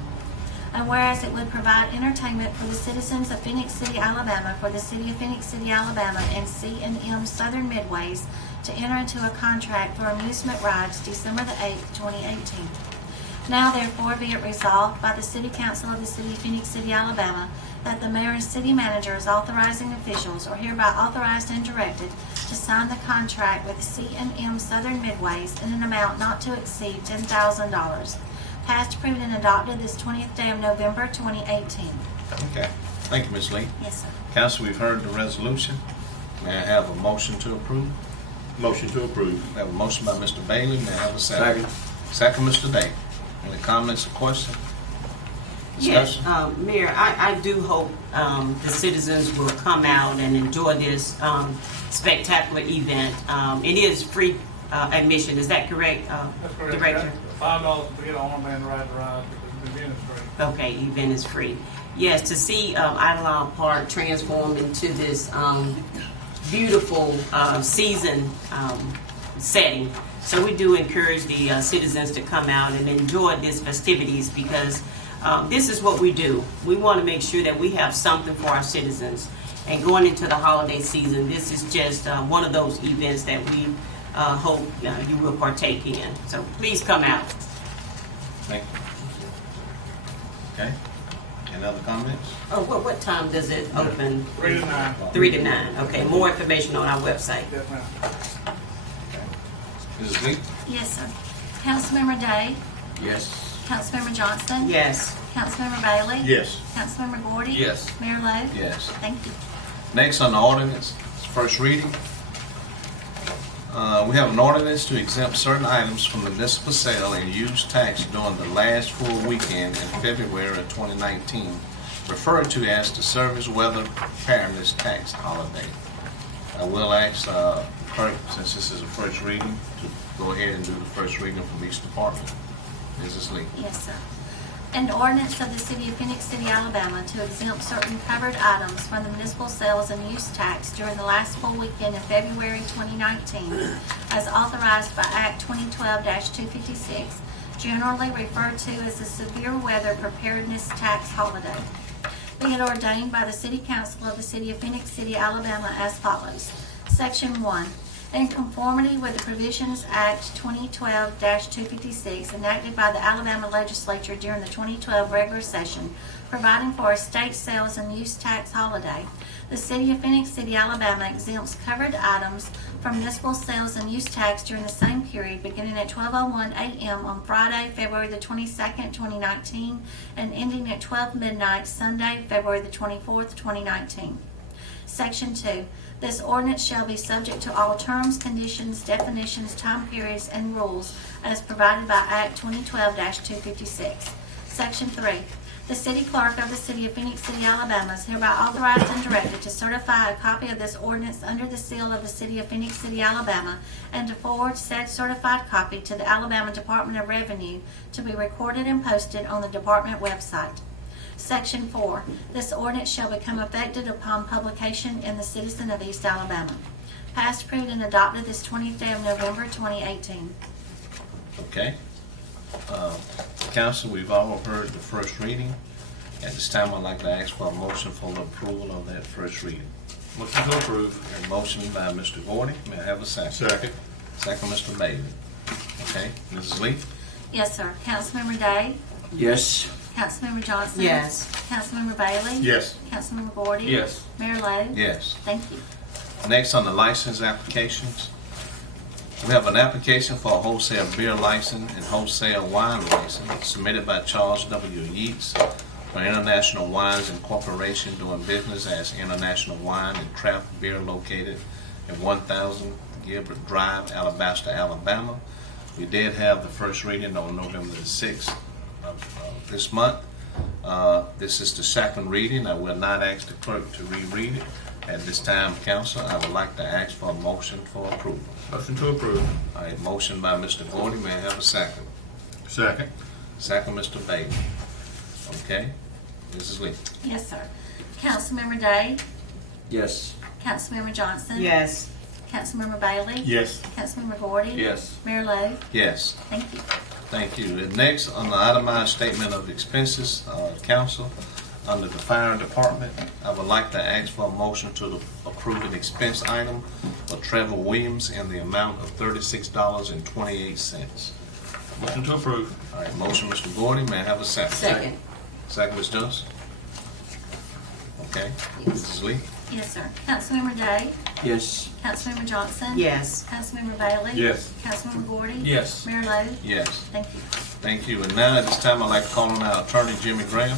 And whereas it would provide entertainment for the citizens of Phenix City, Alabama, for the city of Phenix City, Alabama, and C&M Southern Midways to enter into a contract for amusement rides December the 8th, 2018. Now therefore be it resolved by the City Council of the City of Phenix City, Alabama, that the mayor and city manager as authorizing officials are hereby authorized and directed to sign the contract with C&M Southern Midways in an amount not to exceed $10,000. Passed, approved, and adopted this 20th day of November 2018. Okay. Thank you, Ms. Lee. Yes, sir. Council, we've heard the resolution. May I have a motion to approve? Motion to approve. We have a motion by Mr. Bailey. May I have a second? Second, Mr. Day. Any comments or questions? Yes, Discussion? Mayor, I do hope the citizens will come out and enjoy this spectacular event. It is free admission, is that correct, That's correct. Director? $5 to get an armband ride to ride, because the event is free. Okay, event is free. Yes, to see Idlewild Park transformed into this beautiful season setting. So we do encourage the citizens to come out and enjoy these festivities because this is what we do. We want to make sure that we have something for our citizens. And going into the holiday season, this is just one of those events that we hope you will partake in. So please come out. Thank you. Okay. Any other comments? Oh, what time does it open? 3 to 9. 3 to 9. Okay, more information on our website. Yes, ma'am. Mrs. Lee? Yes, sir. Councilmember Day? Yes. Councilmember Johnson? Yes. Councilmember Bailey? Yes. Councilmember Gordy? Yes. Mayor Lo? Yes. Thank you. Next on the ordinance, first reading. We have an ordinance to exempt certain items from the municipal sale and use tax during the last full weekend in February of 2019, referred to as the Service Weather Preparedness Tax Holiday. I will ask clerk, since this is a first reading, to go ahead and do the first reading from each department. Mrs. Lee. Yes, sir. An ordinance of the City of Phenix City, Alabama to exempt certain covered items from the municipal sales and use tax during the last full weekend in February 2019 as authorized by Act 2012-256, generally referred to as the Severe Weather Preparedness Tax Holiday. Be it ordained by the City Council of the City of Phenix City, Alabama as follows. Section 1. In conformity with the Provisions Act 2012-256 enacted by the Alabama Legislature during the 2012 regular session, providing for a state sales and use tax holiday, the City of Phenix City, Alabama exempts covered items from municipal sales and use tax during the same period beginning at 12:01 a.m. on Friday, February the 22nd, 2019, and ending at 12 midnight Sunday, February the 24th, 2019. Section 2. This ordinance shall be subject to all terms, conditions, definitions, time periods, and rules as provided by Act 2012-256. Section 3. The city clerk of the city of Phenix City, Alabama is hereby authorized and directed to certify a copy of this ordinance under the seal of the city of Phenix City, Alabama, and to forward said certified copy to the Alabama Department of Revenue to be recorded and posted on the department website. Section 4. This ordinance shall become effective upon publication in the Citizen of East Alabama. Passed, approved, and adopted this 20th day of November, 2018. Okay. Council, we've all heard the first reading. At this time, I'd like to ask for a motion for the approval of that first reading. Motion to approve. A motion by Mr. Gordy. May I have a second? Second. Second, Mr. Bailey. Okay, Mrs. Lee? Yes, sir. Councilmember Day? Yes. Councilmember Johnson? Yes. Councilmember Bailey? Yes. Councilmember Gordy? Yes. Mayor Lo? Yes. Thank you. Next on the license applications, we have an application for a wholesale beer license and wholesale wine license submitted by Charles W. Yeats for International Wines Incorporation doing business as International Wine and Craft Beer located at 1000 Gilbert Drive, Alabaster, Alabama. We did have the first reading on November the 6th of this month. This is the second reading. I will not ask the clerk to reread it. At this time, council, I would like to ask for a motion for approval. Motion to approve. All right, motion by Mr. Gordy. May I have a second? Second. Second, Mr. Bailey. Okay, Mrs. Lee? Yes, sir. Councilmember Day? Yes. Councilmember Johnson? Yes. Councilmember Bailey? Yes. Councilmember Gordy? Yes. Mayor Lo? Yes. Thank you. Thank you. And next, on the itemized statement of expenses, council, under the fire department, I would like to ask for a motion to approve an expense item for Trevor Williams in the amount of $36.28. Motion to approve. All right, motion, Mr. Gordy. May I have a second? Second. Second, Ms. Johnson? Okay. Mrs. Lee? Yes, sir. Councilmember Day? Yes. Councilmember Johnson? Yes. Councilmember Bailey? Yes. Councilmember Gordy? Yes. Mayor Lo? Yes. Thank you. Thank you. And now, at this time, I'd like to call on our attorney, Jimmy Graham.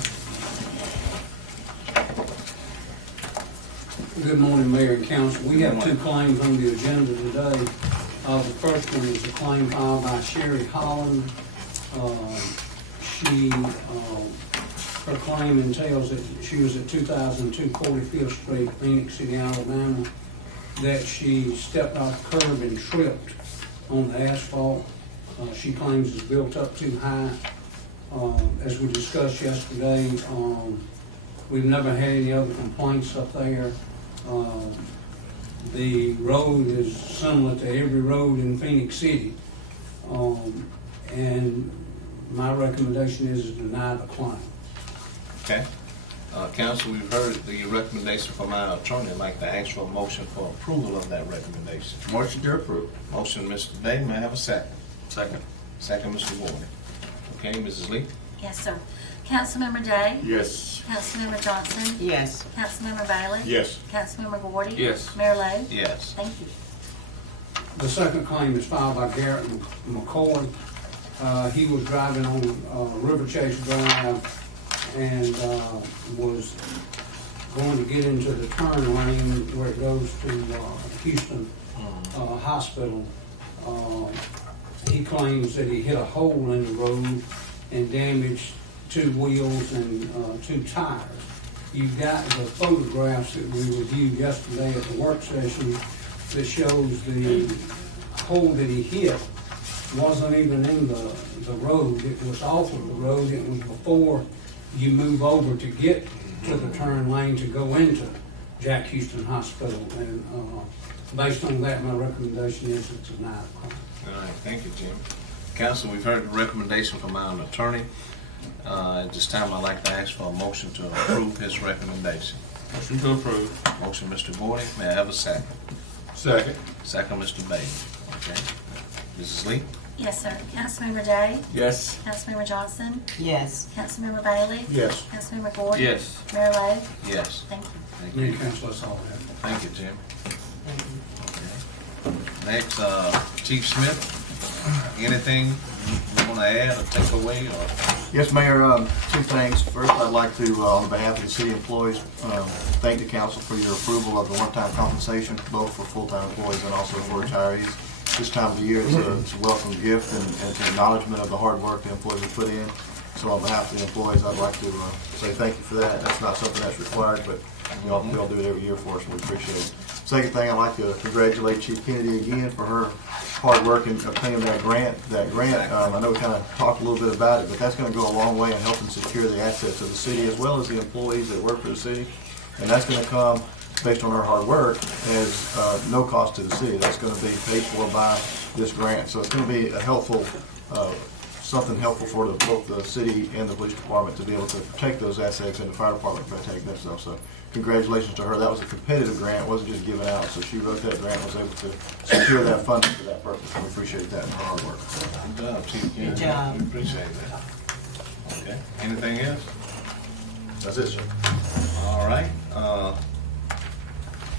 Good morning, Mayor and Council. We have two claims on the agenda today. The first one is a claim filed by Sherry Holland. Her claim entails that she was at 2002 45th Street, Phenix City, Alabama, that she stepped off the curb and tripped on the asphalt. She claims it's built up too high. As we discussed yesterday, we've never had any other complaints up there. The road is similar to every road in Phenix City. And my recommendation is to deny the claim. Okay. Council, we've heard the recommendation from our attorney. I'd like to ask for a motion for approval of that recommendation. Motion to approve. Motion, Mr. Day. May I have a second? Second. Second, Mr. Warner. Okay, Mrs. Lee? Yes, sir. Councilmember Day? Yes. Councilmember Johnson? Yes. Councilmember Bailey? Yes. Councilmember Gordy? Yes. Mayor Lo? Yes. Thank you. The second claim is filed by Garrett McCoy. He was driving on River Chase Drive and was going to get into the turn lane where it goes to Houston Hospital. He claims that he hit a hole in the road and damaged two wheels and two tires. You've got the photographs that we reviewed yesterday at the work session that shows the hole that he hit wasn't even in the road. It was off of the road. It was before you move over to get to the turn lane to go into Jack Houston Hospital. And based on that, my recommendation is it's a deny the claim. All right, thank you, Jim. Council, we've heard the recommendation from our attorney. At this time, I'd like to ask for a motion to approve his recommendation. Motion to approve. Motion, Mr. Gordy. May I have a second? Second. Second, Mr. Bailey. Okay. Mrs. Lee? Yes, sir. Councilmember Day? Yes. Councilmember Johnson? Yes. Councilmember Bailey? Yes. Councilmember Gordy? Yes. Mayor Lo? Yes. Thank you. Thank Mayor you. and Council, that's all I have. Thank you, Jim. Okay. Next, Chief Smith, anything want to add or take away, or? Yes, Mayor, two things. First, I'd like to, on behalf of the city employees, thank the council for your approval of the one-time compensation, both for full-time employees and also for retirees. This time of the year, it's a welcome gift and it's an acknowledgement of the hard work the employees have put in. So on behalf of the employees, I'd like to say thank you for that. That's not something that's required, but we all do it every year for us, and we appreciate it. Second thing, I'd like to congratulate Chief Kennedy again for her hard work in obtaining that grant. I know we kind of talked a little bit about it, but that's going to go a long way in helping secure the assets of the city as well as the employees that work for the city. And that's going to come, based on her hard work, as no cost to the city. That's going to be paid for by this grant. So it's going to be a helpful, something helpful for both the city and the police department to be able to protect those assets, and the fire department to protect themselves. So congratulations to her. That was a competitive grant. It wasn't just given out. So she wrote that grant and was able to secure that funding for that purpose. And we appreciate that and her hard work. Good job, Chief Kennedy. Good job. We appreciate that. Okay, anything else? That's it, sir. All right,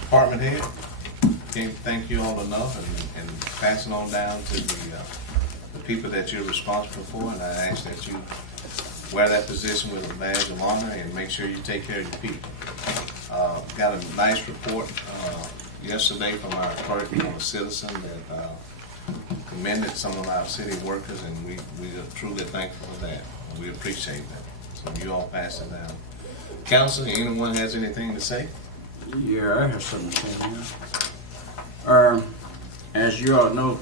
department head, can't thank you all enough, and passing on down to the people that you're responsible for, and I ask that you wear that position with a badge of honor and make sure you take care of your people. Got a nice report yesterday from our clerk on a citizen that commended some of our city workers, and we are truly thankful for that. We appreciate that. So you all pass it down. Council, anyone has anything to say? Yeah, I have something to say here. As you all know,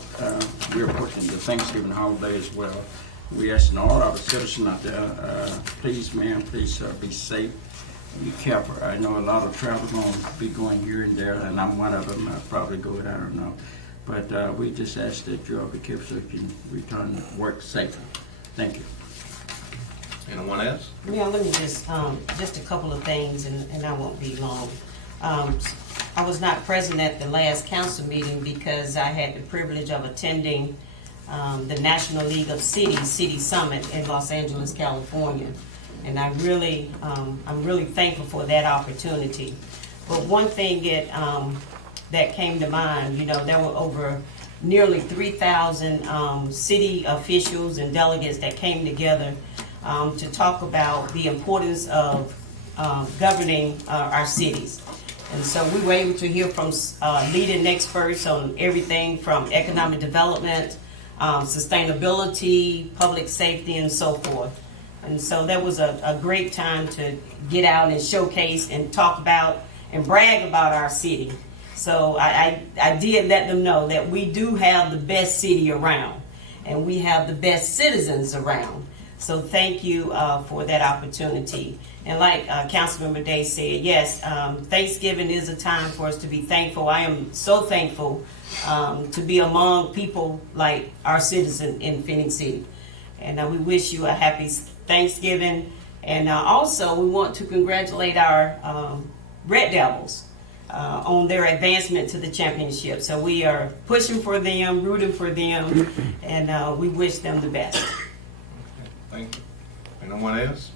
we're approaching the Thanksgiving holiday as well. We asking all our citizens out there, please, man, please be safe. Be careful. I know a lot of travel going to be going here and there, and I'm one of them. I'll probably go, I don't know. But we just ask that you all be careful so you can return to work safely. Thank you. Anyone else? Yeah, let me just a couple of things, and I won't be long. I was not present at the last council meeting because I had the privilege of attending the National League of Cities City Summit in Los Angeles, California. And I'm really thankful for that opportunity. But one thing that came to mind, you know, there were over nearly 3,000 city officials and delegates that came together to talk about the importance of governing our cities. And so we were able to hear from leading experts on everything from economic development, sustainability, public safety, and so forth. And so that was a great time to get out and showcase and talk about and brag about our city. So I did let them know that we do have the best city around, and we have the best citizens around. So thank you for that opportunity. And like Councilmember Day said, yes, Thanksgiving is a time for us to be thankful. I am so thankful to be among people like our citizen in Phenix City. And we wish you a happy Thanksgiving. And also we want to congratulate our Red Devils on their advancement to the championship. So we are pushing for them, rooting for them, and we wish them the best. Thank you. Anyone else?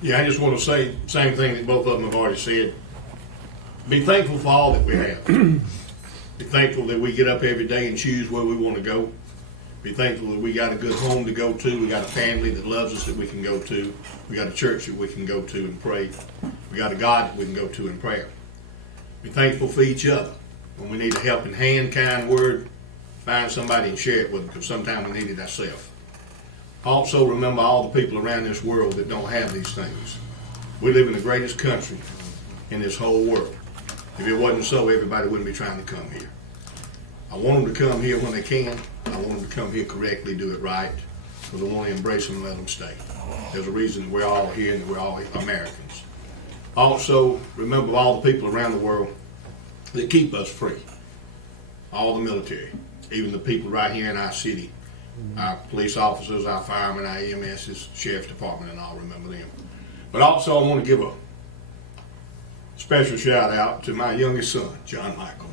Yeah, I just want to say the same thing that both of them have already said. Be thankful for all that we have. Be thankful that we get up every day and choose where we want to go. Be thankful that we got a good home to go to. We got a family that loves us that we can go to. We got a church that we can go to and pray. We got a God that we can go to in prayer. Be thankful for each other. When we need a helping hand, kind word, find somebody and share it with them, because sometimes we need it ourselves. Also remember all the people around this world that don't have these things. We live in the greatest country in this whole world. If it wasn't so, everybody wouldn't be trying to come here. I want them to come here when they can. I want them to come here correctly, do it right, because I want to embrace them and let them stay. There's a reason we're all here and we're all Americans. Also, remember all the people around the world that keep us free. All the military, even the people right here in our city. Our police officers, our firemen, our EMSs, sheriff's department, and all, remember them. But also I want to give a special shout out to my youngest son, John Michael.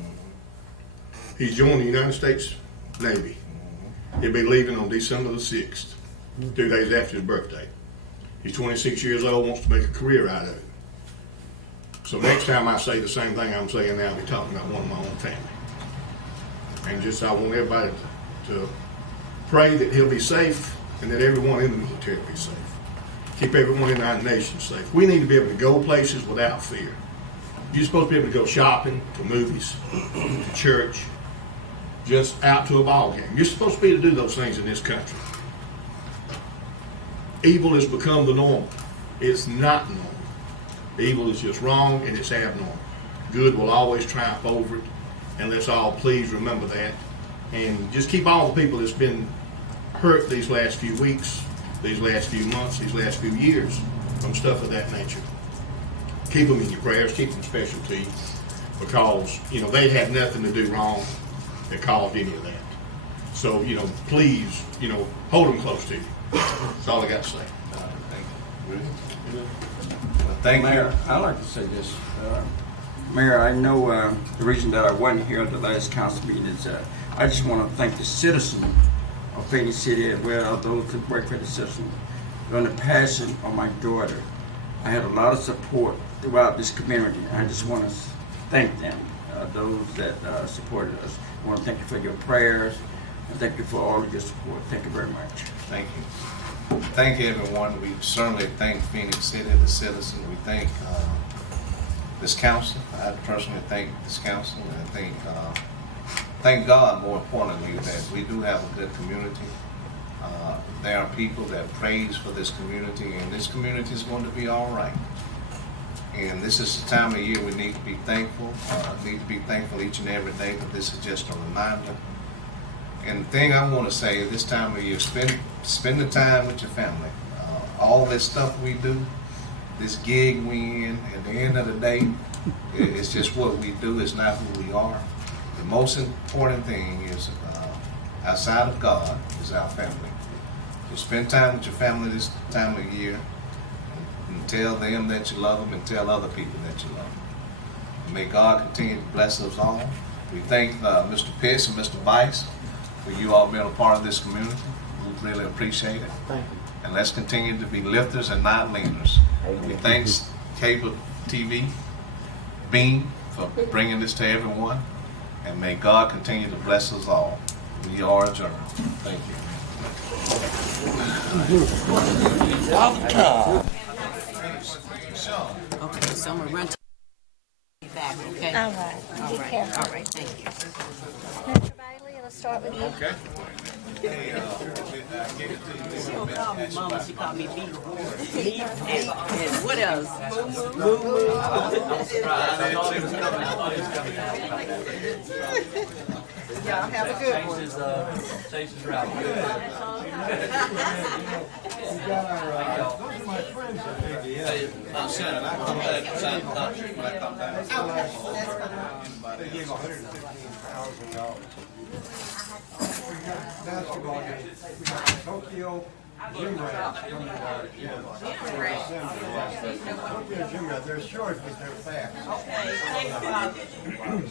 He's joined the United States Navy. He'll be leaving on December the 6th, 2 days after his birthday. He's 26 years old, wants to make a career out of it. So next time I say the same thing I'm saying now, I'll be talking about one of my own family. And just I want everybody to pray that he'll be safe and that everyone in the military will be safe. Keep everyone in our nation safe. We need to be able to go places without fear. You're supposed to be able to go shopping, to movies, to church, just out to a ball game. You're supposed to be able to do those things in this country. Evil has become the norm. It's not normal. Evil is just wrong and it's abnormal. Good will always triumph over it, and let's all please remember that. And just keep all the people that's been hurt these last few weeks, these last few months, these last few years from stuff of that nature. Keep them in your prayers, keep them special to you, because, they had nothing to do wrong that caused any of that. So, please, hold them close to you. That's all I got to say. Thank you. Mayor, I'd like to say this. Mayor, I know the reason that I wasn't here at the last council meeting is I just want to thank the citizens of Phenix City as well, those who work for the citizens. During the passing of my daughter, I had a lot of support throughout this community. I just want to thank them, those that supported us. I want to thank you for your prayers, and thank you for all of your support. Thank you very much. Thank you. Thank you, everyone. We certainly thank Phenix City, the citizens. We thank this council. I personally thank this council, and thank God, more importantly, that we do have a good community. There are people that praise for this community, and this community is going to be all right. And this is the time of year we need to be thankful. Need to be thankful each and every day, but this is just a reminder. And the thing I want to say, this time of year, spend the time with your family. All this stuff we do, this gig we in, at the end of the day, it's just what we do. It's not who we are. The most important thing is, outside of God, is our family. So spend time with your family this time of year, and tell them that you love them, and tell other people that you love them. And may God continue to bless us all. We thank Mr. Pitts and Mr. Bice for you all being a part of this community. We really appreciate it. Thank you. And let's continue to be lifters and not leaners. And we thank Cable TV Beam for bringing this to everyone. And may God continue to bless us all. We are adjourned. Thank you. Okay, so I'm gonna run to you back, okay? All right. All right, all right, thank you. Mr. Bailey, let's start with you. Okay. She don't call me mama, she called me B. And what else? Moo Moo. Y'all have a good one. Chase is right. Shannon, I come back and sign the contract when I come back. They gave $115,000. Basketball game. We got Tokyo Gym Rats coming to our gym. Tokyo Gym Rats, they're short, but they're fast. Okay, thank you.